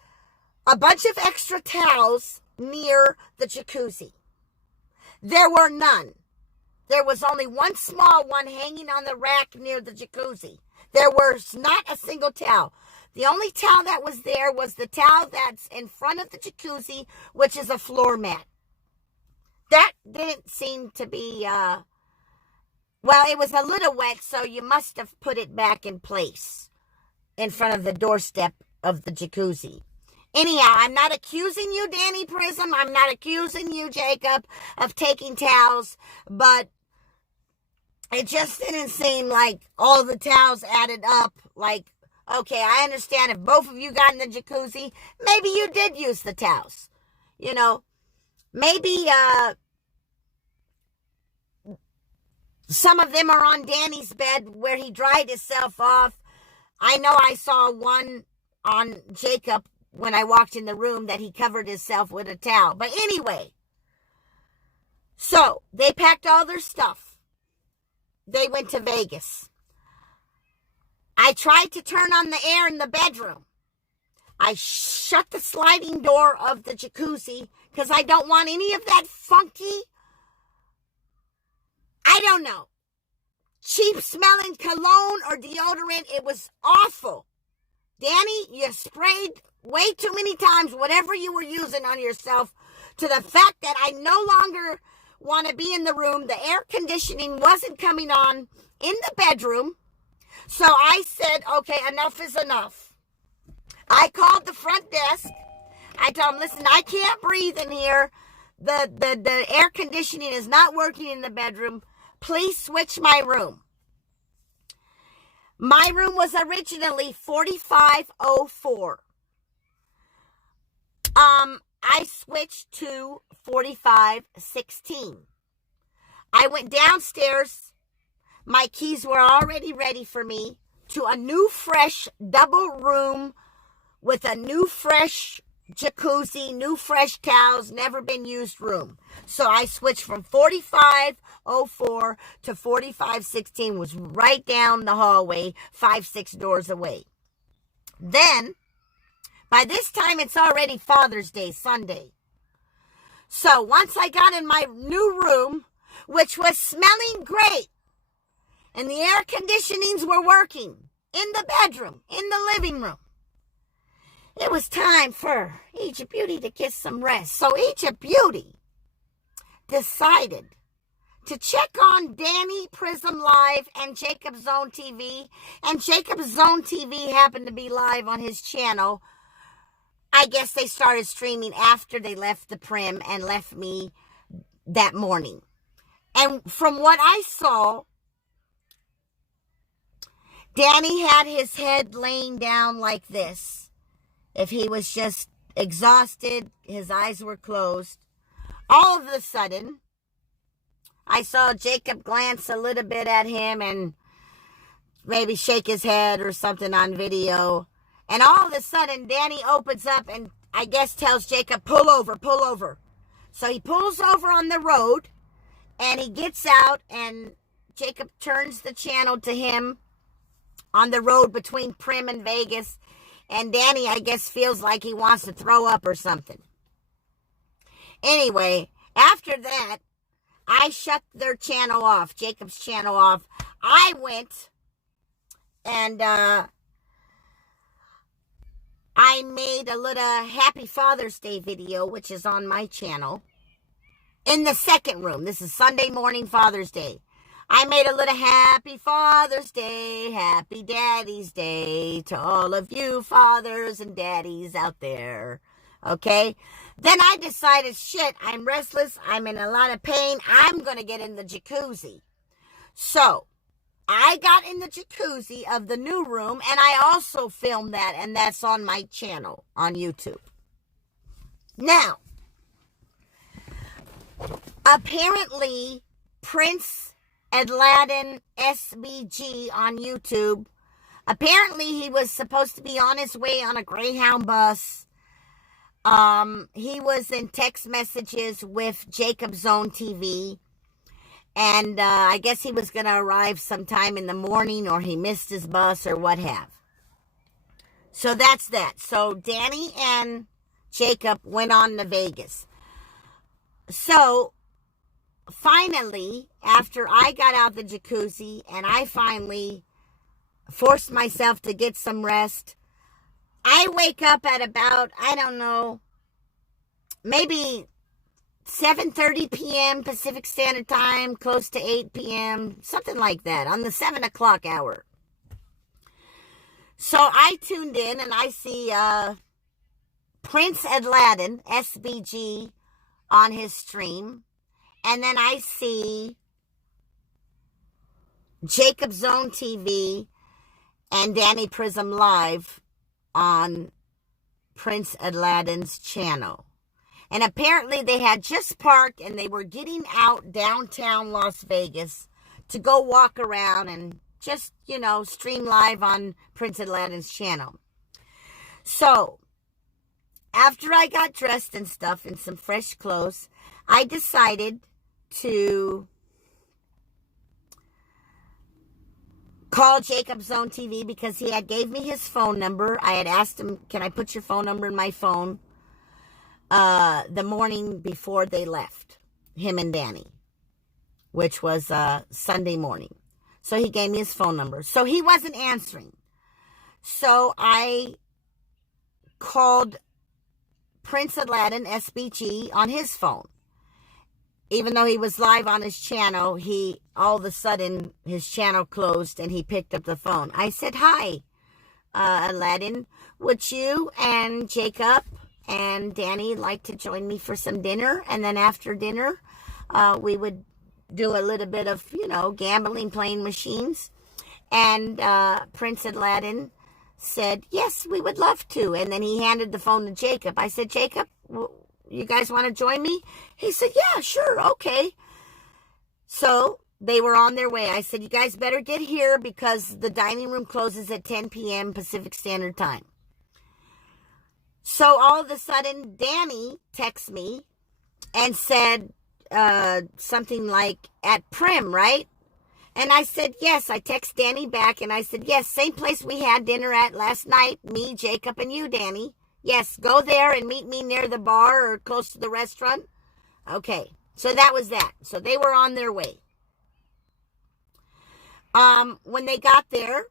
a bunch of extra towels near the jacuzzi. There were none. There was only one small one hanging on the rack near the jacuzzi. There was not a single towel. The only towel that was there was the towel that's in front of the jacuzzi, which is a floor mat. That didn't seem to be, well, it was a little wet, so you must have put it back in place in front of the doorstep of the jacuzzi. Anyhow, I'm not accusing you, Danny Prism. I'm not accusing you, Jacob, of taking towels, but it just didn't seem like all the towels added up. Like, okay, I understand if both of you got in the jacuzzi, maybe you did use the towels. Maybe some of them are on Danny's bed where he dried himself off. I know I saw one on Jacob when I walked in the room that he covered himself with a towel. But anyway, so they packed all their stuff. They went to Vegas. I tried to turn on the air in the bedroom. I shut the sliding door of the jacuzzi because I don't want any of that funky, I don't know, cheap smelling cologne or deodorant. It was awful. Danny, you sprayed way too many times whatever you were using on yourself, to the fact that I no longer want to be in the room. The air conditioning wasn't coming on in the bedroom. So I said, okay, enough is enough. I called the front desk. I told them, listen, I can't breathe in here. The air conditioning is not working in the bedroom. Please switch my room. My room was originally 4504. I switched to 4516. I went downstairs. My keys were already ready for me to a new, fresh, double room with a new fresh jacuzzi, new fresh towels, never been used room. So I switched from 4504 to 4516, was right down the hallway, 5-6 doors away. Then, by this time, it's already Father's Day, Sunday. So once I got in my new room, which was smelling great, and the air conditionings were working in the bedroom, in the living room, it was time for Egypt Beauty to get some rest. So Egypt Beauty decided to check on Danny Prism Live and Jacob Zone TV. And Jacob Zone TV happened to be live on his channel. I guess they started streaming after they left the Prim and left me that morning. And from what I saw, Danny had his head laying down like this. If he was just exhausted, his eyes were closed. All of a sudden, I saw Jacob glance a little bit at him and maybe shake his head or something on video. And all of a sudden, Danny opens up and I guess tells Jacob, pull over, pull over. So he pulls over on the road and he gets out and Jacob turns the channel to him on the road between Prim and Vegas. And Danny, I guess, feels like he wants to throw up or something. Anyway, after that, I shut their channel off, Jacob's channel off. I went and I made a little Happy Father's Day video, which is on my channel, in the second room. This is Sunday morning Father's Day. I made a little Happy Father's Day, Happy Daddy's Day to all of you fathers and daddies out there. Okay? Then I decided, shit, I'm restless. I'm in a lot of pain. I'm going to get in the jacuzzi. So, I got in the jacuzzi of the new room, and I also filmed that, and that's on my channel on YouTube. Now, apparently, Prince Aladdin SBG on YouTube, apparently he was supposed to be on his way on a Greyhound bus. He was in text messages with Jacob Zone TV, and I guess he was going to arrive sometime in the morning, or he missed his bus or what have. So that's that. So Danny and Jacob went on to Vegas. So finally, after I got out the jacuzzi and I finally forced myself to get some rest, I wake up at about, I don't know, maybe 7:30 p.m. Pacific Standard Time, close to 8 p.m., something like that, on the 7 o'clock hour. So I tuned in and I see Prince Aladdin SBG on his stream. And then I see Jacob Zone TV and Danny Prism Live on Prince Aladdin's channel. And apparently they had just parked and they were getting out downtown Las Vegas to go walk around and just, you know, stream live on Prince Aladdin's channel. So, after I got dressed and stuff in some fresh clothes, I decided to call Jacob Zone TV because he had gave me his phone number. I had asked him, can I put your phone number in my phone? The morning before they left, him and Danny, which was Sunday morning. So he gave me his phone number. So he wasn't answering. So I called Prince Aladdin SBG on his phone. Even though he was live on his channel, all of a sudden, his channel closed and he picked up the phone. I said, hi, Aladdin, would you and Jacob and Danny like to join me for some dinner? And then after dinner, we would do a little bit of, you know, gambling, playing machines. And Prince Aladdin said, yes, we would love to. And then he handed the phone to Jacob. I said, Jacob, you guys want to join me? He said, yeah, sure, okay. So they were on their way. I said, you guys better get here because the dining room closes at 10 p.m. Pacific Standard Time. So all of a sudden, Danny texts me and said something like, at Prim, right? And I said, yes. I text Danny back and I said, yes, same place we had dinner at last night, me, Jacob, and you, Danny. Yes, go there and meet me near the bar or close to the restaurant. Okay, so that was that. So they were on their way. When they got there,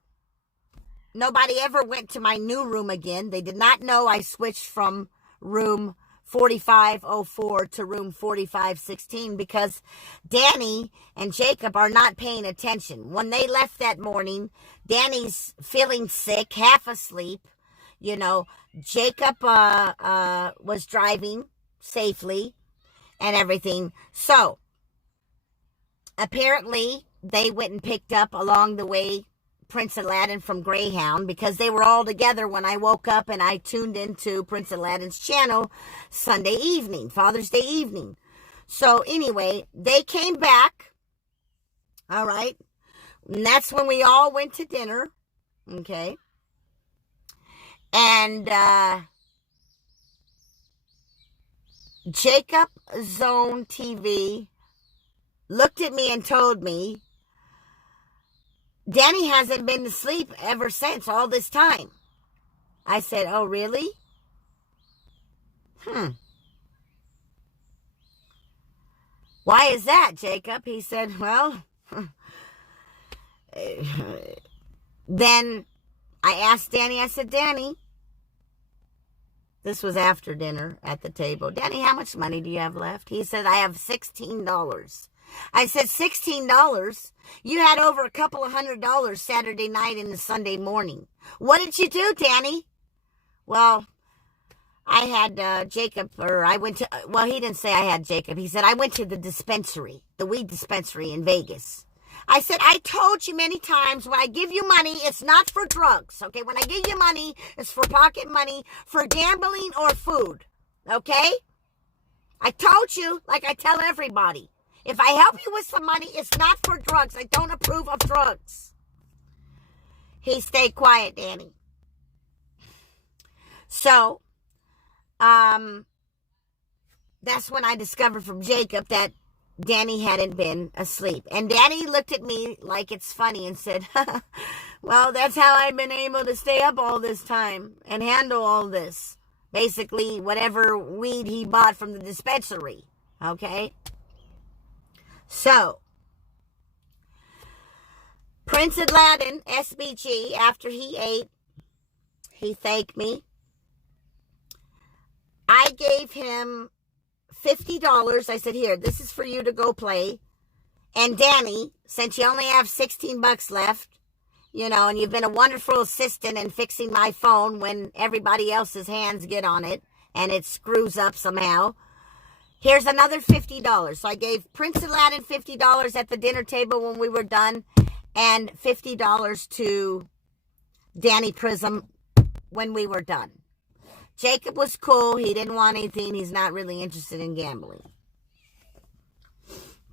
nobody ever went to my new room again. They did not know I switched from room 4504 to room 4516 because Danny and Jacob are not paying attention. When they left that morning, Danny's feeling sick, half asleep. You know, Jacob was driving safely and everything. So apparently they went and picked up along the way Prince Aladdin from Greyhound because they were all together when I woke up and I tuned into Prince Aladdin's channel Sunday evening, Father's Day evening. So anyway, they came back. All right. And that's when we all went to dinner. Okay. And Jacob Zone TV looked at me and told me, Danny hasn't been to sleep ever since, all this time. I said, oh, really? Why is that, Jacob? He said, well, then I asked Danny, I said, Danny, this was after dinner at the table. Danny, how much money do you have left? He said, I have $16. I said, $16? You had over a couple of $100 Saturday night and Sunday morning. What did you do, Danny? Well, I had Jacob, or I went to, well, he didn't say I had Jacob. He said, I went to the dispensary, the weed dispensary in Vegas. I said, I told you many times, when I give you money, it's not for drugs, okay? When I give you money, it's for pocket money, for gambling or food, okay? I told you, like I tell everybody. If I help you with some money, it's not for drugs. I don't approve of drugs. He stayed quiet, Danny. So, that's when I discovered from Jacob that Danny hadn't been asleep. And Danny looked at me like it's funny and said, well, that's how I've been able to stay up all this time and handle all this. Basically, whatever weed he bought from the dispensary, okay? So, Prince Aladdin, SBG, after he ate, he thanked me. I gave him $50. I said, here, this is for you to go play. And Danny, since you only have $16 left, you know, and you've been a wonderful assistant in fixing my phone when everybody else's hands get on it and it screws up somehow, here's another $50. So I gave Prince Aladdin $50 at the dinner table when we were done, and $50 to Danny Prism when we were done. Jacob was cool. He didn't want anything. He's not really interested in gambling.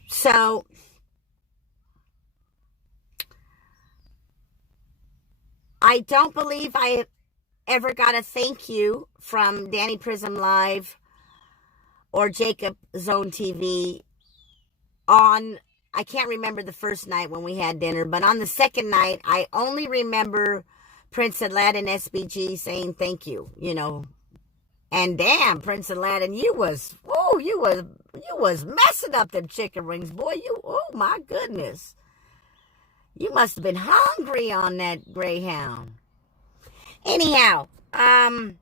So, I don't believe I ever got a thank you from Danny Prism Live or Jacob Zone TV on, I can't remember the first night when we had dinner, but on the second night, I only remember Prince Aladdin SBG saying thank you, you know. And damn, Prince Aladdin, you was messing up them chicken wings, boy. Oh my goodness. You must have been hungry on that Greyhound. Anyhow, I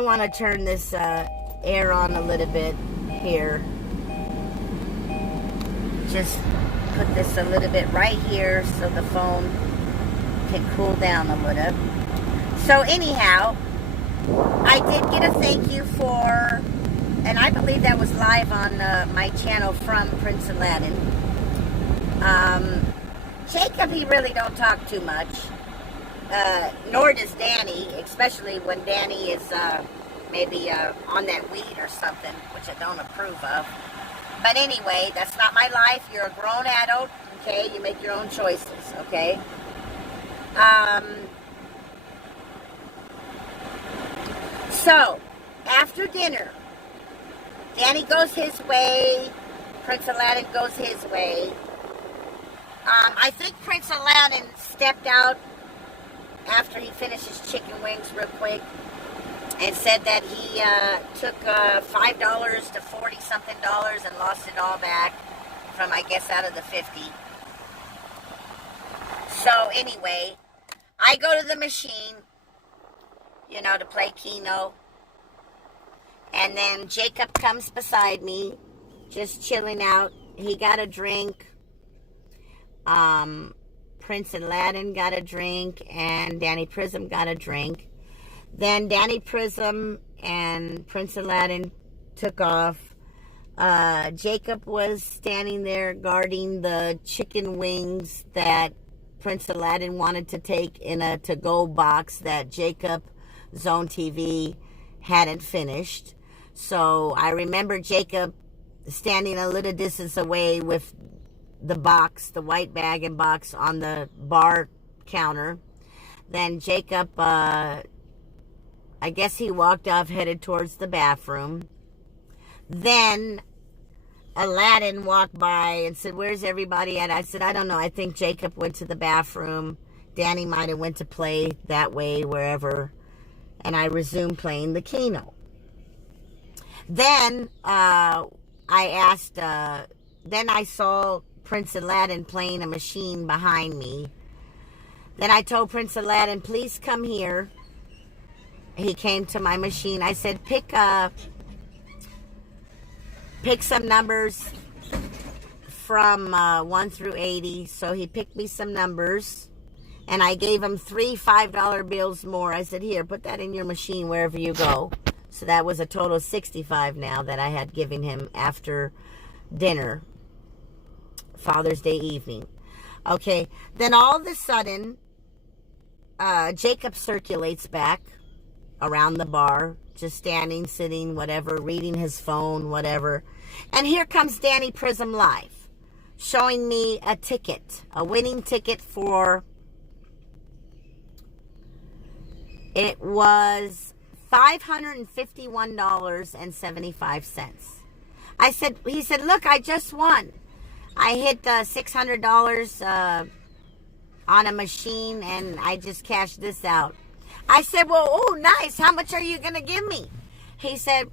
want to turn this air on a little bit here. Just put this a little bit right here so the phone can cool down a little. So anyhow, I did get a thank you for, and I believe that was live on my channel from Prince Aladdin. Jacob, he really don't talk too much. Nor does Danny, especially when Danny is maybe on that weed or something, which I don't approve of. But anyway, that's not my life. You're a grown adult, okay? You make your own choices, okay? So, after dinner, Danny goes his way, Prince Aladdin goes his way. I think Prince Aladdin stepped out after he finished his chicken wings real quick and said that he took $5 to $40-something and lost it all back from, I guess, out of the 50. So anyway, I go to the machine, to play Keno. And then Jacob comes beside me, just chilling out. He got a drink. Prince Aladdin got a drink, and Danny Prism got a drink. Then Danny Prism and Prince Aladdin took off. Jacob was standing there guarding the chicken wings that Prince Aladdin wanted to take in a to-go box that Jacob Zone TV hadn't finished. So I remember Jacob standing a little distance away with the box, the white bag and box on the bar counter. Then Jacob, I guess he walked off, headed towards the bathroom. Then Aladdin walked by and said, "Where's everybody at?" I said, "I don't know. I think Jacob went to the bathroom. Danny might have went to play that way, wherever." And I resumed playing the Keno. Then I saw Prince Aladdin playing a machine behind me. Then I told Prince Aladdin, "Please come here." He came to my machine. I said, pick some numbers from 1 through 80. So he picked me some numbers, and I gave him 3 $5 bills more. I said, "Here, put that in your machine wherever you go." So that was a total of 65 now that I had given him after dinner, Father's Day evening. Okay, then all of a sudden, Jacob circulates back around the bar, just standing, sitting, whatever, reading his phone, whatever. And here comes Danny Prism live, showing me a ticket, a winning ticket for, it was $551.75. He said, "Look, I just won. I hit $600 on a machine, and I just cashed this out." I said, "Well, oh, nice. How much are you going to give me?" He said,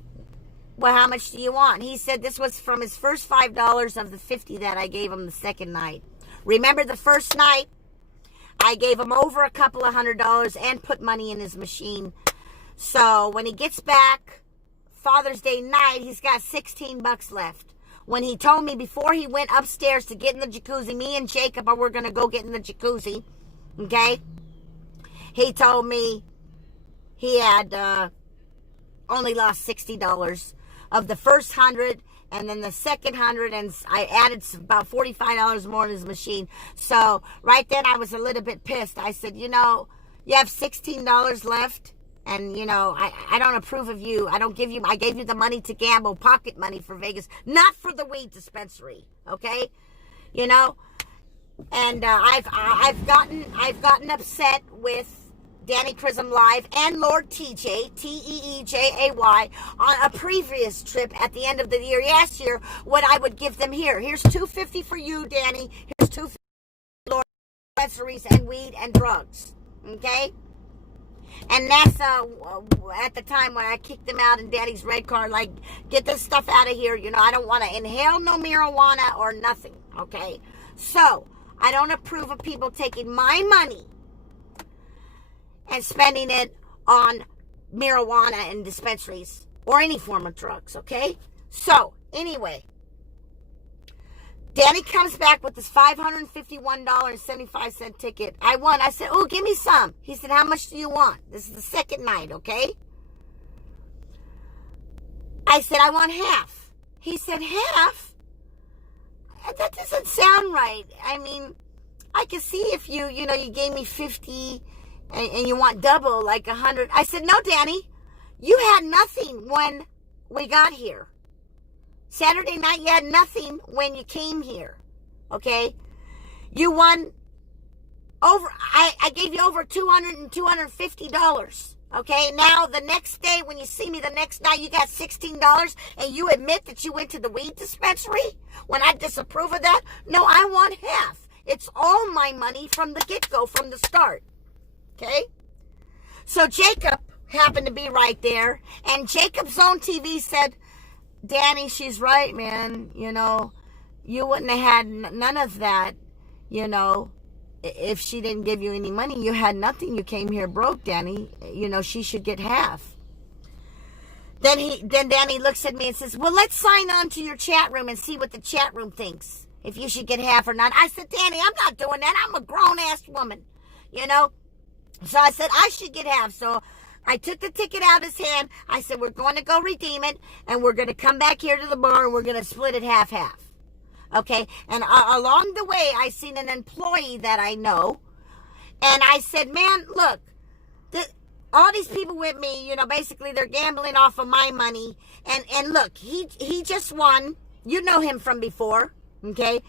"Well, how much do you want?" He said this was from his first $5 of the 50 that I gave him the second night. Remember, the first night, I gave him over a couple of $100 and put money in his machine. So when he gets back Father's Day night, he's got $16 left. When he told me before he went upstairs to get in the jacuzzi, me and Jacob were going to go get in the jacuzzi, okay? He told me he had only lost $60 of the first 100, and then the second 100, and I added about $45 more in his machine. So right then I was a little bit pissed. I said, "You have $16 left, and I don't approve of you. I gave you the money to gamble, pocket money for Vegas, not for the weed dispensary, okay? And I've gotten upset with Danny Prism Live and Lord TJ, Teejay, on a previous trip at the end of the year. Last year, what I would give them here. Here's $250 for you, Danny. Here's $250 for Lord dispensaries and weed and drugs. Okay? And that's at the time when I kicked them out in Daddy's red car, like, get this stuff out of here. I don't want to inhale no marijuana or nothing. Okay? So, I don't approve of people taking my money and spending it on marijuana and dispensaries or any form of drugs, okay? So, anyway, Danny comes back with this $551.75 ticket. I won. I said, "Oh, give me some." He said, "How much do you want?" This is the second night, okay? I said, "I want half." He said, "Half? That doesn't sound right. I mean, I can see if you gave me 50 and you want double, like 100. I said, "No, Danny, you had nothing when we got here. Saturday night, you had nothing when you came here, okay? You won over, I gave you over $200 and $250, Okay, now the next day when you see me the next night, you got $16 and you admit that you went to the weed dispensary when I disapprove of that? No, I want half. It's all my money from the get-go, from the start. Okay? So Jacob happened to be right there, and Jacob's own TV said, Danny, she's right, man. You know, you wouldn't have had none of that, you know, if she didn't give you any money. You had nothing. You came here broke, Danny. You know, she should get half. Then Danny looks at me and says, well, let's sign on to your chat room and see what the chat room thinks, if you should get half or not. I said, Danny, I'm not doing that. I'm a grown-ass woman, you know. So I said, I should get half. So I took the ticket out of his hand. I said, we're going to go redeem it, and we're going to come back here to the bar, and we're going to split it half-half. Okay, and along the way, I seen an employee that I know, and I said, man, look, all these people with me, you know, basically they're gambling off of my money, and look, he just won. You know him from before, okay?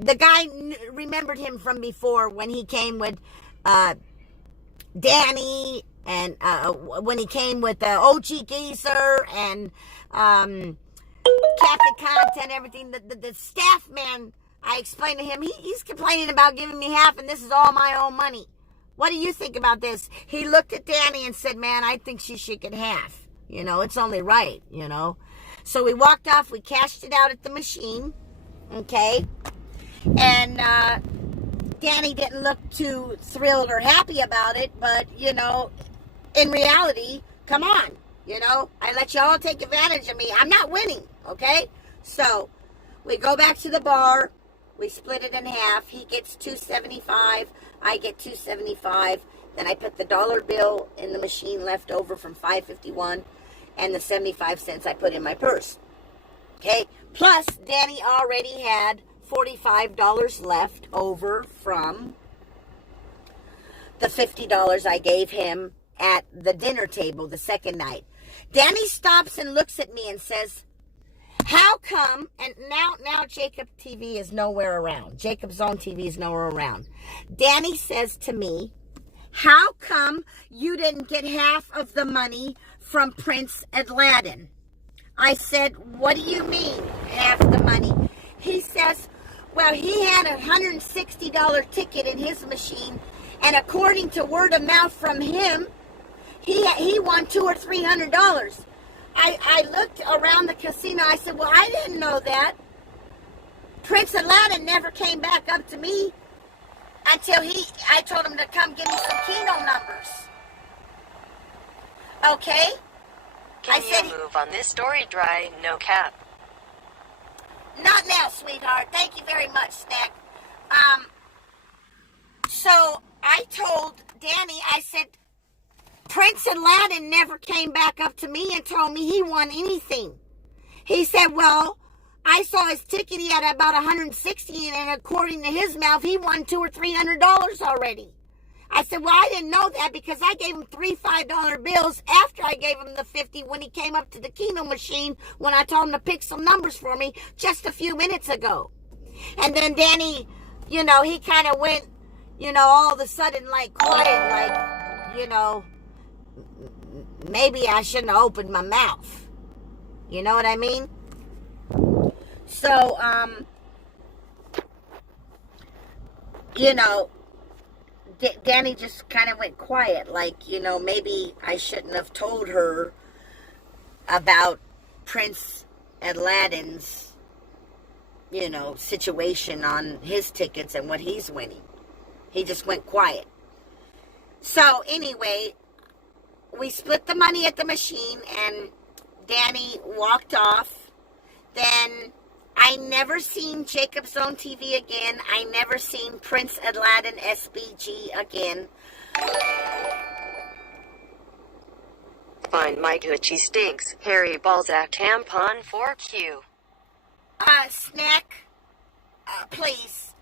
The guy remembered him from before when he came with Danny, and when he came with OG Geezer, and Captain Content, everything. The staff man, I explained to him, he's complaining about giving me half, and this is all my own money. What do you think about this? He looked at Danny and said, man, I think she should get half. You know, it's only right, you know. So we walked off. We cashed it out at the machine, okay? And Danny didn't look too thrilled or happy about it, but, you know, in reality, come on. You know, I let y'all take advantage of me. I'm not winning, okay? So we go back to the bar. We split it in half. He gets $2.75. I get $2.75. Then I put the dollar bill in the machine left over from $5.51, and the 75 cents I put in my purse. Okay? Plus, Danny already had $45 left over from the $50 I gave him at the dinner table the second night. Danny stops and looks at me and says, how come, and now Jacob TV is nowhere around. Jacob's own TV is nowhere around. Danny says to me, how come you didn't get half of the money from Prince Aladdin? I said, what do you mean, half the money? He says, well, he had a $160 ticket in his machine, and according to word of mouth from him, he won $200 or $300. I looked around the casino. I said, well, I didn't know that. Prince Aladdin never came back up to me until I told him to come give me some Keno numbers. Okay? Can you move on this story dry, no cap? Not now, sweetheart. Thank you very much, Snack. So I told Danny, I said, Prince Aladdin never came back up to me and told me he won anything. He said, well, I saw his ticket. He had about $160, and according to his mouth, he won $200 or $300 already. I said, well, I didn't know that because I gave him three $5 bills after I gave him the 50 when he came up to the Keno machine when I told him to pick some numbers for me just a few minutes ago. And then Danny, you know, he kind of went, you know, all of a sudden like quiet, like, you know, maybe I shouldn't have opened my mouth. You know what I mean? So, you know, Danny just kind of went quiet, like, you know, maybe I shouldn't have told her about Prince Aladdin's, you know, situation on his tickets and what he's winning. He just went quiet. So, anyway, we split the money at the machine, and Danny walked off. Then I never seen Jacob's Own TV again. I never seen Prince Aladdin SBG again. Find my Gucci stinks. Harry Balzac tampon 4Q. Snack, please,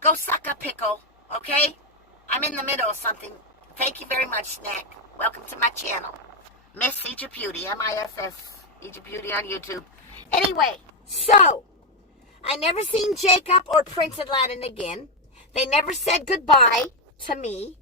go suck a pickle, okay? I'm in the middle of something. Thank you very much, Snack. Welcome to my channel. MissEgyptBeauty, MISS, Egypt Beauty on YouTube. Anyway, so, I never seen Jacob or Prince Aladdin again. They never said goodbye to me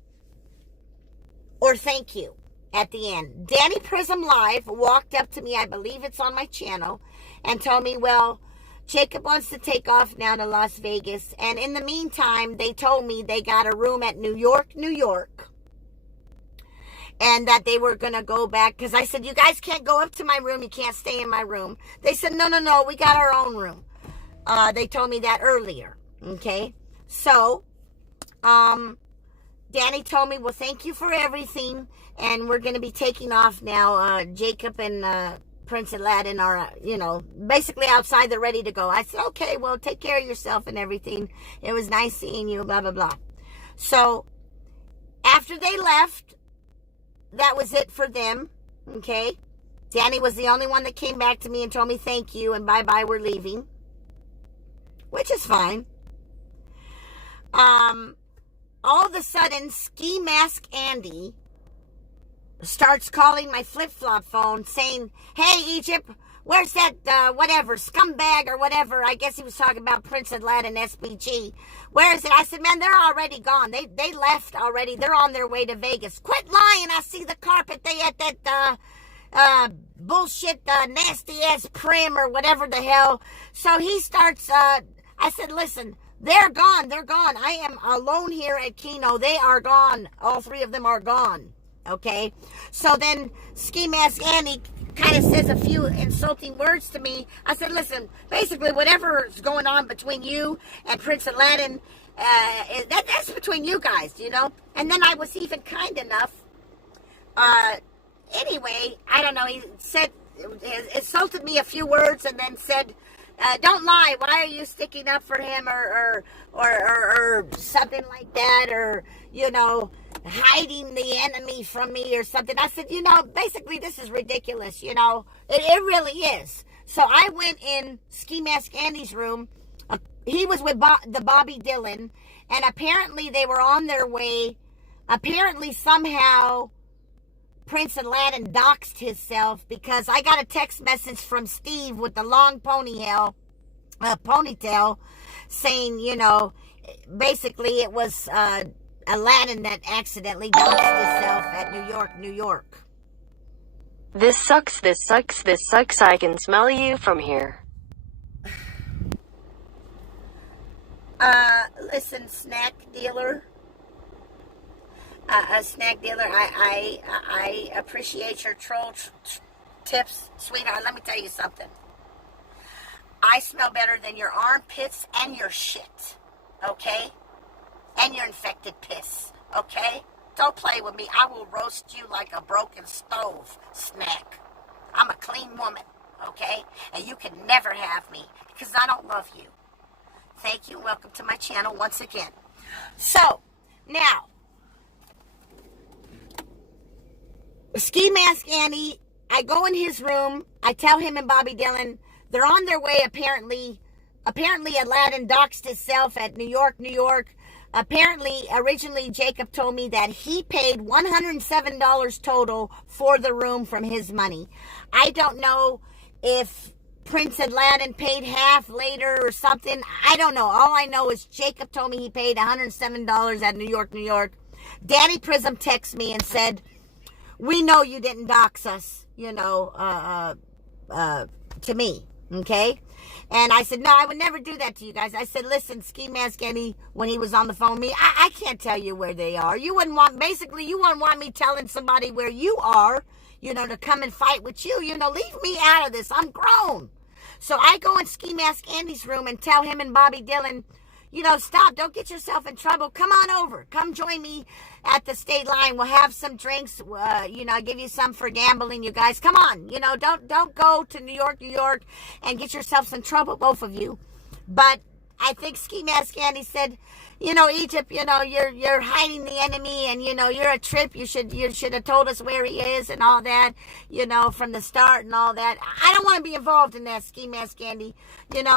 or thank you at the end. Danny Prism Live walked up to me, I believe it's on my channel, and told me, well, Jacob wants to take off now to Las Vegas. And in the meantime, they told me they got a room at New York, New York. And that they were going to go back. Because I said, you guys can't go up to my room. You can't stay in my room. They said, no, we got our own room. They told me that earlier. Okay. So, Danny told me, well, thank you for everything. And we're going to be taking off now. Jacob and Prince Aladdin are, basically outside. They're ready to go. I said, okay, well, take care of yourself and everything. It was nice seeing you, blah, blah, blah. So, after they left, that was it for them, okay? Danny was the only one that came back to me and told me thank you and bye-bye, we're leaving. Which is fine. All of a sudden, Ski Mask Andy starts calling my flip-flop phone saying, hey, Egypt, where's that, whatever, scumbag or whatever? I guess he was talking about Prince Aladdin SBG. Where is it? I said, man, they're already gone. They left already. They're on their way to Vegas. Quit lying. I see the carpet. They at that, bullshit, nasty-ass prim or whatever the hell. So he starts, I said, listen, they're gone. They're gone. I am alone here at Keno. They are gone. All three of them are gone. Okay, so then Ski Mask Andy kind of says a few insulting words to me. I said, listen, basically whatever is going on between you and Prince Aladdin, that's between you guys, And then I was even kind enough. Anyway, I don't know, he said, insulted me a few words and then said, don't lie, why are you sticking up for him or something like that, or, hiding the enemy from me or something. I said, basically this is ridiculous, it really is. So I went in Ski Mask Andy's room. He was with the Bobby Dylan, and apparently they were on their way. Apparently somehow Prince Aladdin doxed himself, because I got a text message from Steve with the long ponytail saying, basically it was Aladdin that accidentally doxed himself at New York, New York. This sucks, I can smell you from here. Listen, snack dealer, I appreciate your troll tips, sweetheart. Let me tell you something. I smell better than your armpits and your shit, okay? And your infected piss, okay? Don't play with me. I will roast you like a broken stove, snack. I'm a clean woman, okay? And you can never have me, because I don't love you. Thank you. Welcome to my channel once again. So, now, Ski Mask Andy, I go in his room. I tell him and Bobby Dylan, they're on their way, apparently. Apparently, Aladdin doxed himself at New York, New York. Apparently, originally, Jacob told me that he paid $107 total for the room from his money. I don't know if Prince Aladdin paid half later or something. I don't know. All I know is Jacob told me he paid $107 at New York, New York. Danny Prism texted me and said, we know you didn't dox us, to me, okay? And I said, no, I would never do that to you guys. I said, listen, Ski Mask Andy, when he was on the phone with me, I can't tell you where they are. You wouldn't want me telling somebody where you are, to come and fight with you. Leave me out of this. I'm grown. So I go in Ski Mask Andy's room and tell him and Bobby Dylan, stop. Don't get yourself in trouble. Come on over. Come join me at the state line. We'll have some drinks. I'll give you some for gambling, you guys. Come on. Don't go to New York, New York and get yourselves in trouble, both of you. But I think Ski Mask Andy said, Egypt, you're hiding the enemy, and, you're a trip. You should have told us where he is and all that, from the start and all that. I don't want to be involved in that, Ski Mask Andy, and,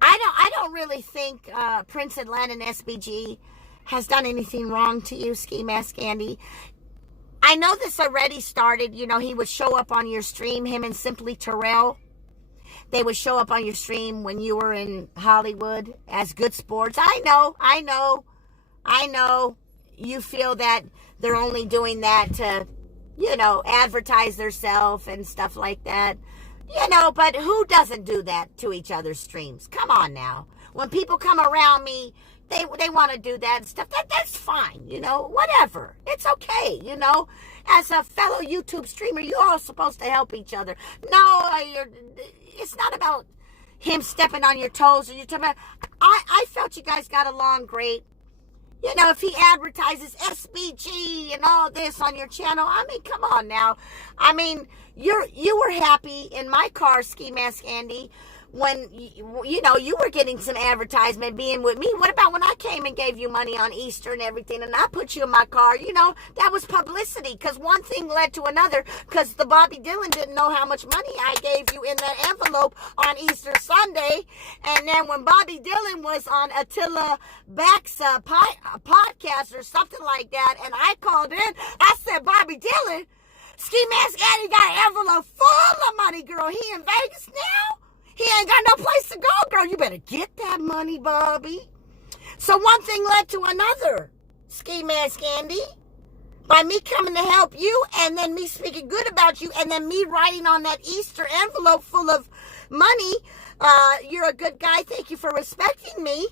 I don't really think Prince Aladdin SBG has done anything wrong to you, Ski Mask Andy. I know this already started. He would show up on your stream, him and Simply Terrell. They would show up on your stream when you were in Hollywood as good sports. I know. I know you feel that they're only doing that to, advertise themselves and stuff like that. But who doesn't do that to each other's streams? Come on now. When people come around me, they want to do that and stuff. That's fine, whatever. It's okay, As a fellow YouTube streamer, you're all supposed to help each other. No, it's not about him stepping on your toes. Or you're talking about, I felt you guys got along great. If he advertises SBG and all this on your channel, I mean, come on now. I mean, you were happy in my car, Ski Mask Andy, when, you were getting some advertisement being with me. What about when I came and gave you money on Easter and everything, and I put you in my car? That was publicity, because one thing led to another, because the Bobby Dylan didn't know how much money I gave you in that envelope on Easter Sunday. And then when Bobby Dylan was on Attila Back's podcast or something like that, and I called in, I said, Bobby Dylan, Ski Mask Andy got an envelope full of money, girl. He in Vegas now? He ain't got no place to go, girl. You better get that money, Bobby. So one thing led to another, Ski Mask Andy. By me coming to help you, and then me speaking good about you, and then me writing on that Easter envelope full of money, you're a good guy. Thank you for respecting me.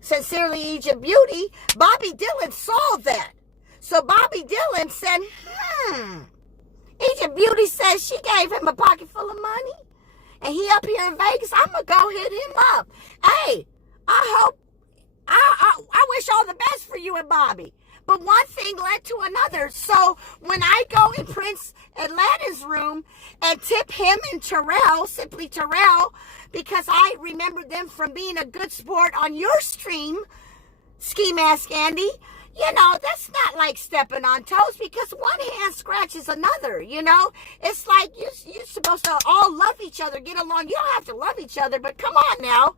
Sincerely, Egypt Beauty. Bobby Dylan saw that. So Bobby Dylan said, Egypt Beauty says she gave him a pocket full of money. And he up here in Vegas, I'm going to go hit him up. Hey, I wish all the best for you and Bobby. But one thing led to another. So when I go in Prince Atlanta's room and tip him and Terrell, simply Terrell, because I remember them from being a good sport on your stream, Ski Mask Andy, that's not like stepping on toes, because one hand scratches another, It's like you're supposed to all love each other, get along. You don't have to love each other, but come on now.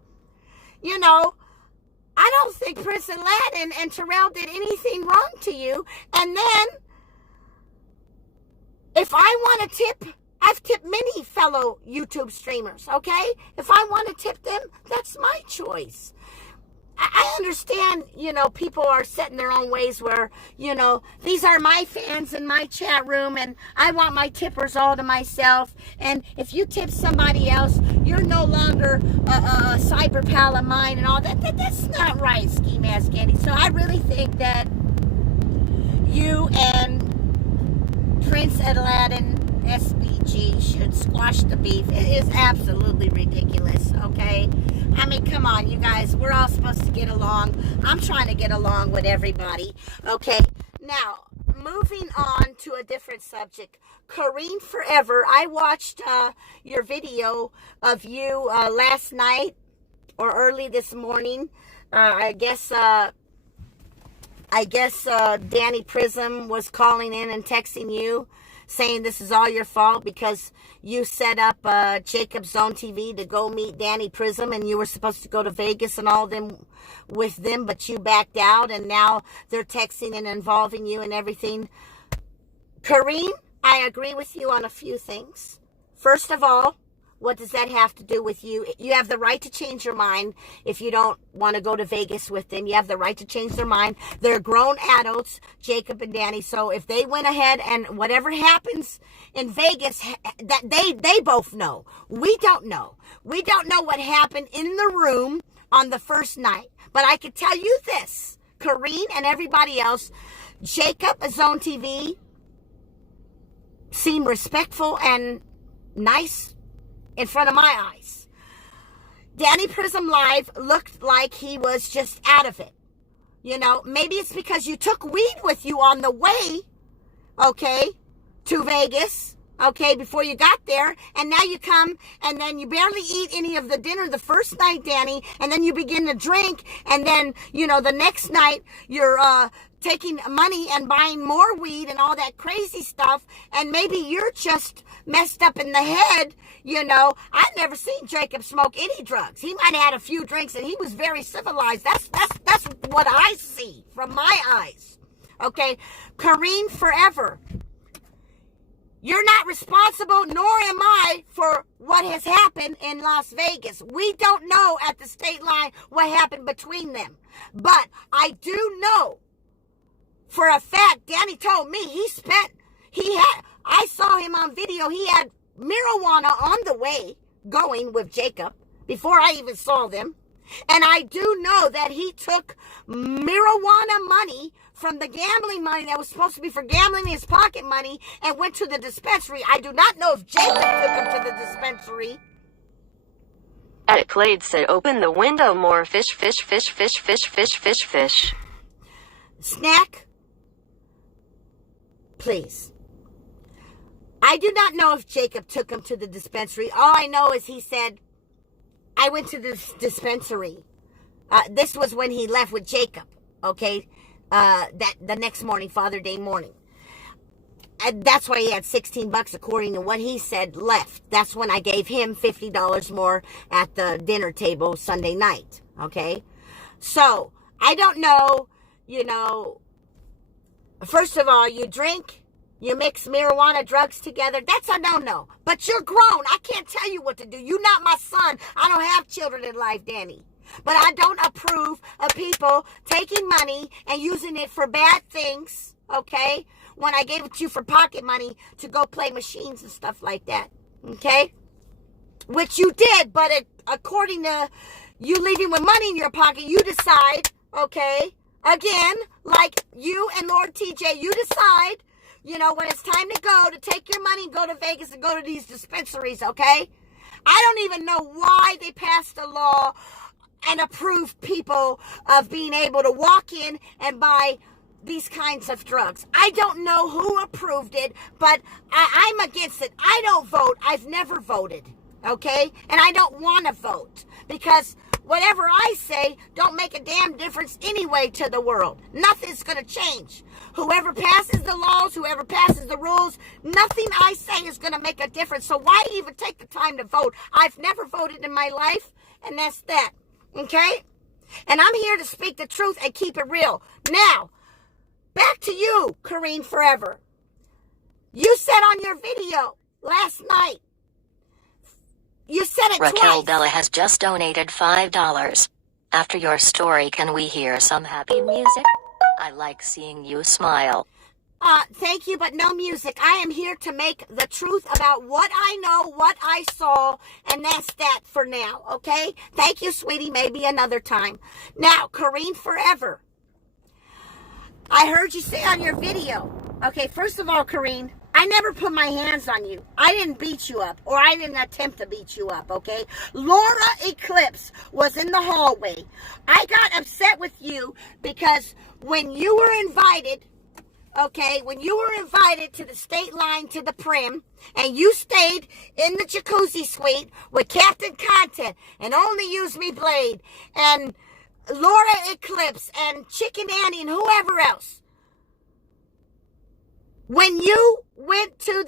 I don't think Prince Aladdin and Terrell did anything wrong to you. And then, if I want to tip, I've tipped many fellow YouTube streamers, okay? If I want to tip them, that's my choice. I understand, people are set in their own ways where, these are my fans in my chat room and I want my tippers all to myself. And if you tip somebody else, you're no longer a cyber pal of mine and all that. That's not right, Ski Mask Andy. So I really think that you and Prince Aladdin SBG should squash the beef. It is absolutely ridiculous, okay? I mean, come on, you guys. We're all supposed to get along. I'm trying to get along with everybody, okay? Now, moving on to a different subject. Corrine Forever, I watched your video of you last night or early this morning. I guess Danny Prism was calling in and texting you, saying this is all your fault because you set up Jacob's Zone TV to go meet Danny Prism, and you were supposed to go to Vegas and all them with them, but you backed out, and now they're texting and involving you and everything. Corrine, I agree with you on a few things. First of all, what does that have to do with you? You have the right to change your mind if you don't want to go to Vegas with them. You have the right to change their mind. They're grown adults, Jacob and Danny. So if they went ahead and whatever happens in Vegas, that they both know. We don't know. We don't know what happened in the room on the first night. But I can tell you this, Corrine and everybody else, Jacob at Zone TV seemed respectful and nice in front of my eyes. Danny Prism Live looked like he was just out of it. Maybe it's because you took weed with you on the way, okay, to Vegas, okay, before you got there, and now you come, and then you barely eat any of the dinner the first night, Danny, and then you begin to drink, and then, the next night, you're, taking money and buying more weed and all that crazy stuff, and maybe you're just messed up in the head. I've never seen Jacob smoke any drugs. He might have had a few drinks and he was very civilized. That's what I see from my eyes. Okay, Corrine Forever, you're not responsible, nor am I, for what has happened in Las Vegas. We don't know at the state line what happened between them. But I do know for a fact, Danny told me I saw him on video, he had marijuana on the way going with Jacob before I even saw them. And I do know that he took marijuana money from the gambling money that was supposed to be for gambling, his pocket money, and went to the dispensary. I do not know if Jacob took him to the dispensary. At Clade said, open the window, more fish, fish, fish, fish, fish, fish, fish, fish. Snack, please. I do not know if Jacob took him to the dispensary. All I know is he said, I went to this dispensary. This was when he left with Jacob, okay? That the next morning, Father Day morning. And that's why he had $16, according to what he said, left. That's when I gave him $50 more at the dinner table Sunday night, okay? So, I don't know, first of all, you drink, you mix marijuana, drugs together. That's a no-no. But you're grown. I can't tell you what to do. You're not my son. I don't have children in life, Danny. But I don't approve of people taking money and using it for bad things, okay? When I gave it to you for pocket money to go play machines and stuff like that, okay? Which you did, but according to you leaving with money in your pocket, you decide, okay? Again, like you and Lord TJ, you decide, when it's time to go, to take your money and go to Vegas and go to these dispensaries, okay? I don't even know why they passed a law and approved people of being able to walk in and buy these kinds of drugs. I don't know who approved it, but I'm against it. I don't vote. I've never voted, okay? And I don't want to vote because whatever I say don't make a damn difference anyway to the world. Nothing's going to change. Whoever passes the laws, whoever passes the rules, nothing I say is going to make a difference. So why even take the time to vote? I've never voted in my life, and that's that. Okay? And I'm here to speak the truth and keep it real. Now, back to you, Kareen Forever. You said on your video last night, you said it Raquel twice. Bella has just donated $5. After your story, can we hear some happy music? I like seeing you smile. Thank you, but no music. I am here to make the truth about what I know, what I saw, and that's that for now, okay? Thank you, sweetie. Maybe another time. Now, Kareen Forever. I heard you say on your video. Okay, first of all, Kareen, I never put my hands on you. I didn't beat you up, or I didn't attempt to beat you up, okay? Laura Eclipse was in the hallway. I got upset with you because when you were invited, okay, when you were invited to the state line to the prim, and you stayed in the jacuzzi suite with Captain Content and Only Use Me Blade and Laura Eclipse and Chicken Annie and whoever else. When you went to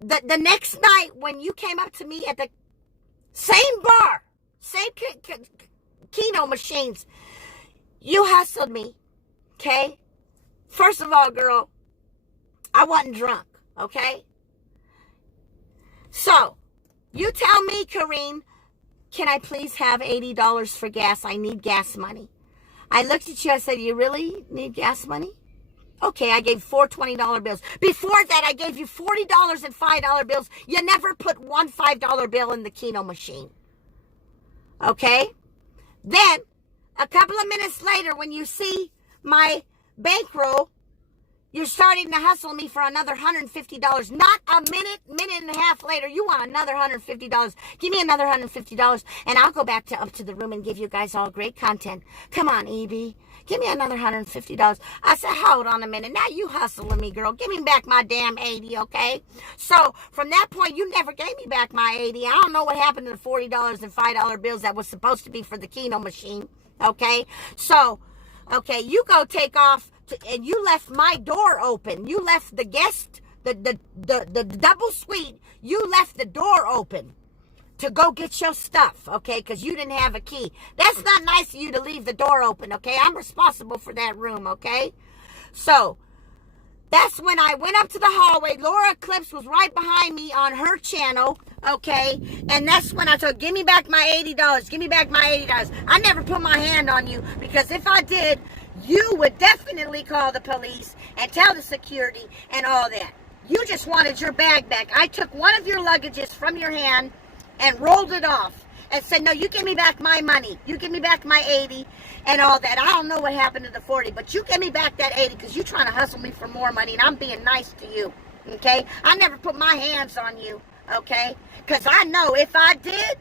the next night, when you came up to me at the same bar, same Keno machines, you hustled me, okay? First of all, girl, I wasn't drunk, okay? So, you tell me, Kareen, can I please have $80 for gas? I need gas money. I looked at you, I said, you really need gas money? Okay, I gave 4 $20 bills. Before that, I gave you $40 and $5 bills. You never put one $5 bill in the Keno machine. Okay? Then, a couple of minutes later, when you see my bankroll, you're starting to hustle me for another $150. Not a minute and a half later, you want another $150. Give me another $150, and I'll go back up to the room and give you guys all great content. Come on, EB. Give me another $150. I said, hold on a minute. Now you hustling me, girl. Give me back my damn 80, okay? So, from that point, you never gave me back my 80. I don't know what happened to the $40 and $5 bills that was supposed to be for the Keno machine, okay? So, okay, you go take off, and you left my door open. You left the guest, the double suite, you left the door open to go get your stuff, okay, because you didn't have a key. That's not nice of you to leave the door open, okay? I'm responsible for that room, okay? So, That's when I went up to the hallway. Laura Eclipse was right behind me on her channel, okay? And that's when I told, give me back my $80. Give me back my $80. I never put my hand on you, because if I did, you would definitely call the police and tell the security and all that. You just wanted your bag back. I took one of your luggages from your hand and rolled it off and said, no, you give me back my money. You give me back my 80 and all that. I don't know what happened to the 40, but you give me back that 80 because you're trying to hustle me for more money, and I'm being nice to you, okay? I never put my hands on you, okay? Because I know if I did,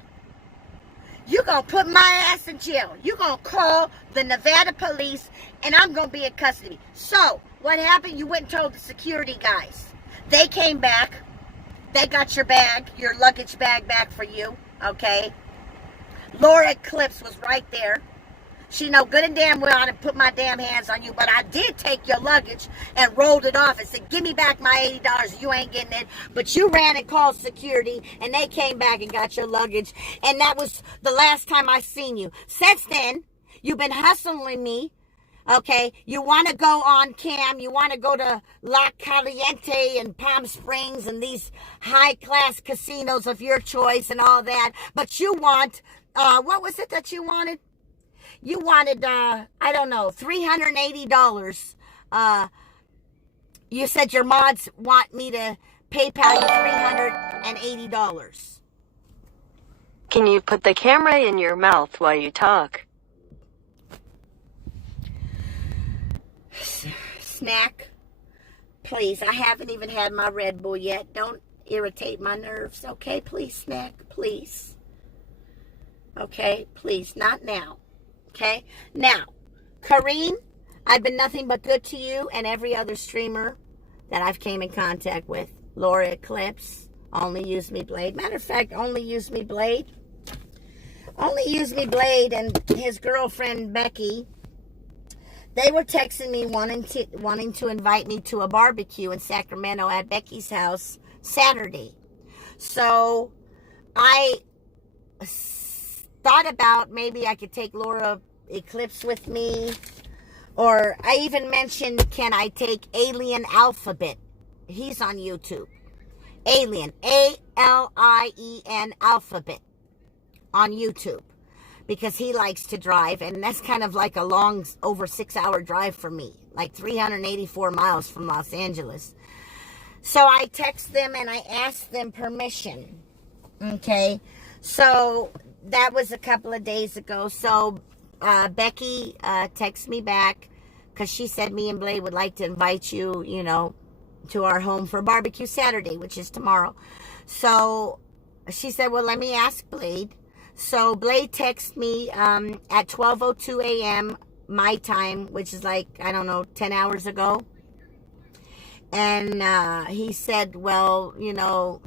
you're going to put my ass in jail. You're going to call the Nevada police, and I'm going to be in custody. So, what happened? You went and told the security guys. They came back. They got your bag, your luggage bag back for you, okay? Laura Eclipse was right there. She know good and damn well I didn't put my damn hands on you, but I did take your luggage and rolled it off and said, give me back my $80. You ain't getting it. But you ran and called security, and they came back and got your luggage. And that was the last time I seen you. Since then, you've been hustling me. Okay, you want to go on cam, you want to go to La Caliente and Palm Springs and these high-class casinos of your choice and all that, but you want, what was it that you wanted? You wanted, I don't know, $380. You said your mods want me to PayPal you $380. Can you put the camera in your mouth while you talk? Snack, please. I haven't even had my Red Bull yet. Don't irritate my nerves, okay? Please, Snack, please. Okay, please, not now. Okay, now, Kareen, I've been nothing but good to you and every other streamer that I've came in contact with. Laura Eclipse, Only Use Me Blade. Matter of fact, Only Use Me Blade. Only Use Me Blade and his girlfriend Becky. They were texting me wanting to invite me to a barbecue in Sacramento at Becky's house Saturday. So I thought about maybe I could take Laura Eclipse with me. Or I even mentioned, can I take Alien Alphabet? He's on YouTube. Alien, A-L-I-E-N Alphabet on YouTube. Because he likes to drive, and that's kind of like a long, over 6-hour drive for me, like 384 miles from Los Angeles. So I text them and I asked them permission, okay? So that was a couple of days ago. So Becky texted me back because she said me and Blade would like to invite you, you know, to our home for barbecue Saturday, which is tomorrow. So she said, well, let me ask Blade. So Blade texted me at 12:02 a.m. my time, which is like, I don't know, 10 hours ago. And he said, well, you know,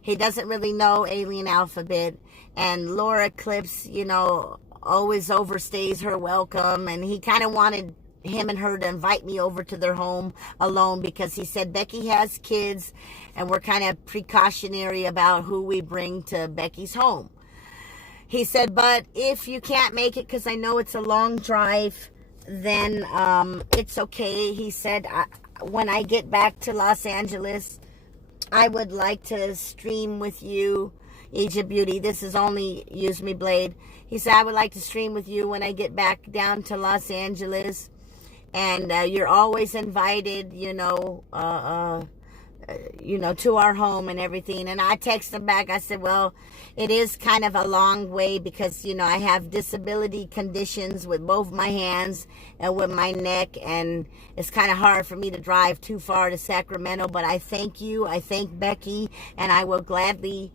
he doesn't really know Alien Alphabet. And Laura Eclipse, you know, always overstays her welcome. And he kind of wanted him and her to invite me over to their home alone, because he said Becky has kids and we're kind of precautionary about who we bring to Becky's home. He said, but if you can't make it, because I know it's a long drive, then it's okay. He said, when I get back to Los Angeles, I would like to stream with you, Egypt Beauty. This is Only Use Me Blade. He said, I would like to stream with you when I get back down to Los Angeles. And you're always invited, you know, to our home and everything. And I texted him back. I said, well, it is kind of a long way because, you know, I have disability conditions with both my hands and with my neck, and it's kind of hard for me to drive too far to Sacramento. But I thank you. I thank Becky, and I will gladly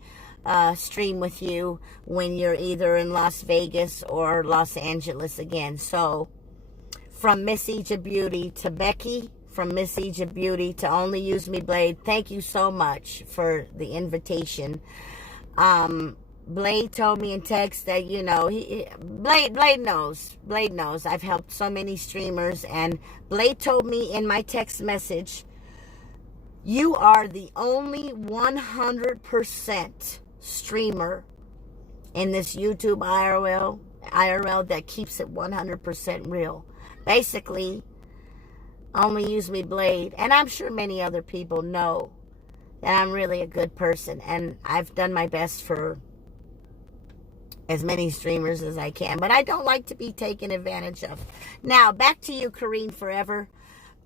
stream with you when you're either in Las Vegas or Los Angeles again. So from Miss Egypt Beauty to Becky, from Miss Egypt Beauty to Only Use Me Blade, thank you so much for the invitation. Blade told me in text that, you know, Blade knows I've helped so many streamers, and Blade told me in my text message, you are the only 100% streamer in this YouTube IRL that keeps it 100% real. Basically, only use me blade. And I'm sure many other people know that I'm really a good person. And I've done my best for as many streamers as I can. But I don't like to be taken advantage of. Now, back to you, Kareen Forever.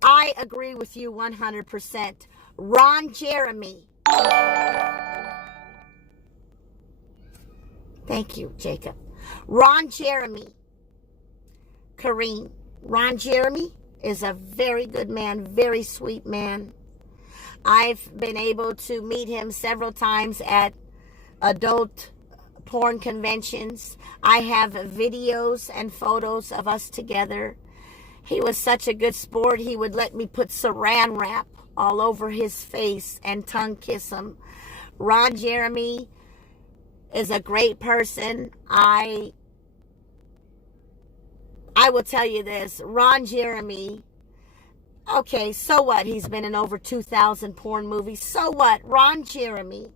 I agree with you 100%. Ron Jeremy. Thank you, Jacob. Ron Jeremy. Kareen. Ron Jeremy is a very good man, very sweet man. I've been able to meet him several times at adult porn conventions. I have videos and photos of us together. He was such a good sport. He would let me put saran wrap all over his face and tongue kiss him. Ron Jeremy is a great person. I will tell you this. Ron Jeremy, okay, so what? He's been in over 2,000 porn movies. So what? Ron Jeremy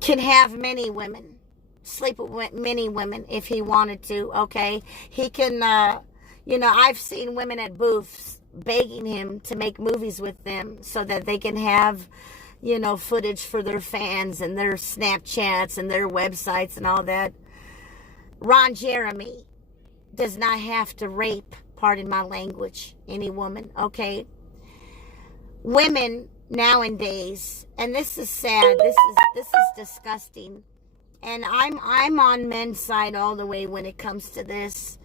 can have many women, sleep with many women if he wanted to, okay? He can, I've seen women at booths begging him to make movies with them so that they can have, footage for their fans and their Snapchats and their websites and all that. Ron Jeremy does not have to rape, pardon my language, any woman, okay? Women nowadays, and this is sad, this is disgusting, and I'm on men's side all the way when it comes to this.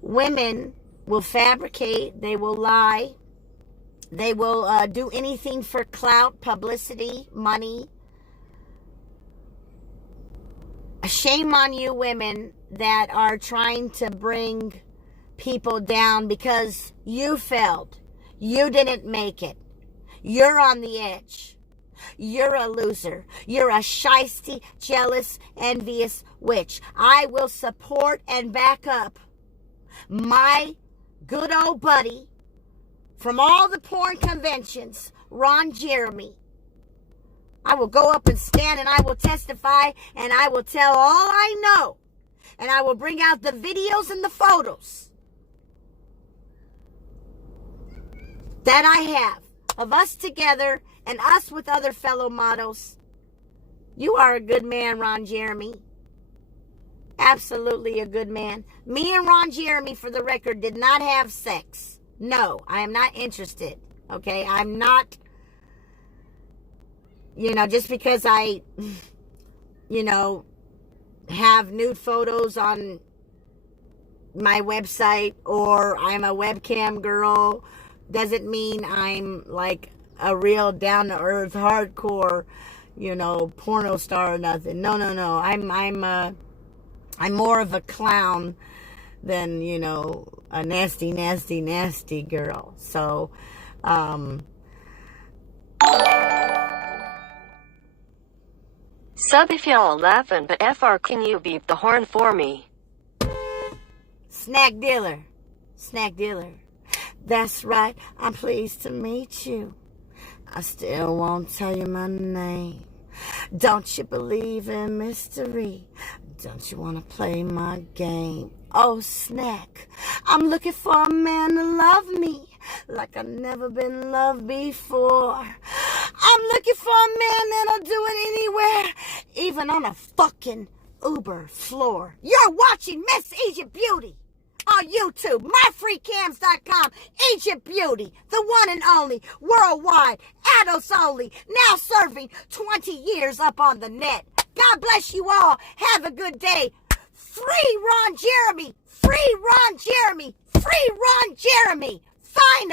Women will fabricate, they will lie, they will do anything for clout, publicity, money. Shame on you women that are trying to bring people down because you failed. You didn't make it. You're on the edge. You're a loser. You're a shisty, jealous, envious witch. I will support and back up my good old buddy from all the porn conventions, Ron Jeremy. I will go up and stand and I will testify and I will tell all I know. And I will bring out the videos and the photos that I have of us together and us with other fellow models. You are a good man, Ron Jeremy. Absolutely a good man. Me and Ron Jeremy, for the record, did not have sex. No, I am not interested. Okay, I'm not, just because I, have nude photos on my website or I'm a webcam girl doesn't mean I'm like a real down-to-earth hardcore porno star or nothing. No, I'm more of a clown than a nasty girl. So Sub if y'all laughing, but FR can you beep the horn for me? Snack dealer. That's right, I'm pleased to meet you. I still won't tell you my name. Don't you believe in mystery? Don't you want to play my game? Oh, Snack, I'm looking for a man to love me like I've never been loved before. I'm looking for a man that'll do it anywhere, even on a fucking Uber floor. You're watching Miss Egypt Beauty on YouTube, myfreecams.com, Egypt Beauty, the one and only, worldwide, adults only, now serving 20 years up on the net. God bless you all. Have a good day. Free Ron Jeremy. Free Ron Jeremy. Free Ron Jeremy. Find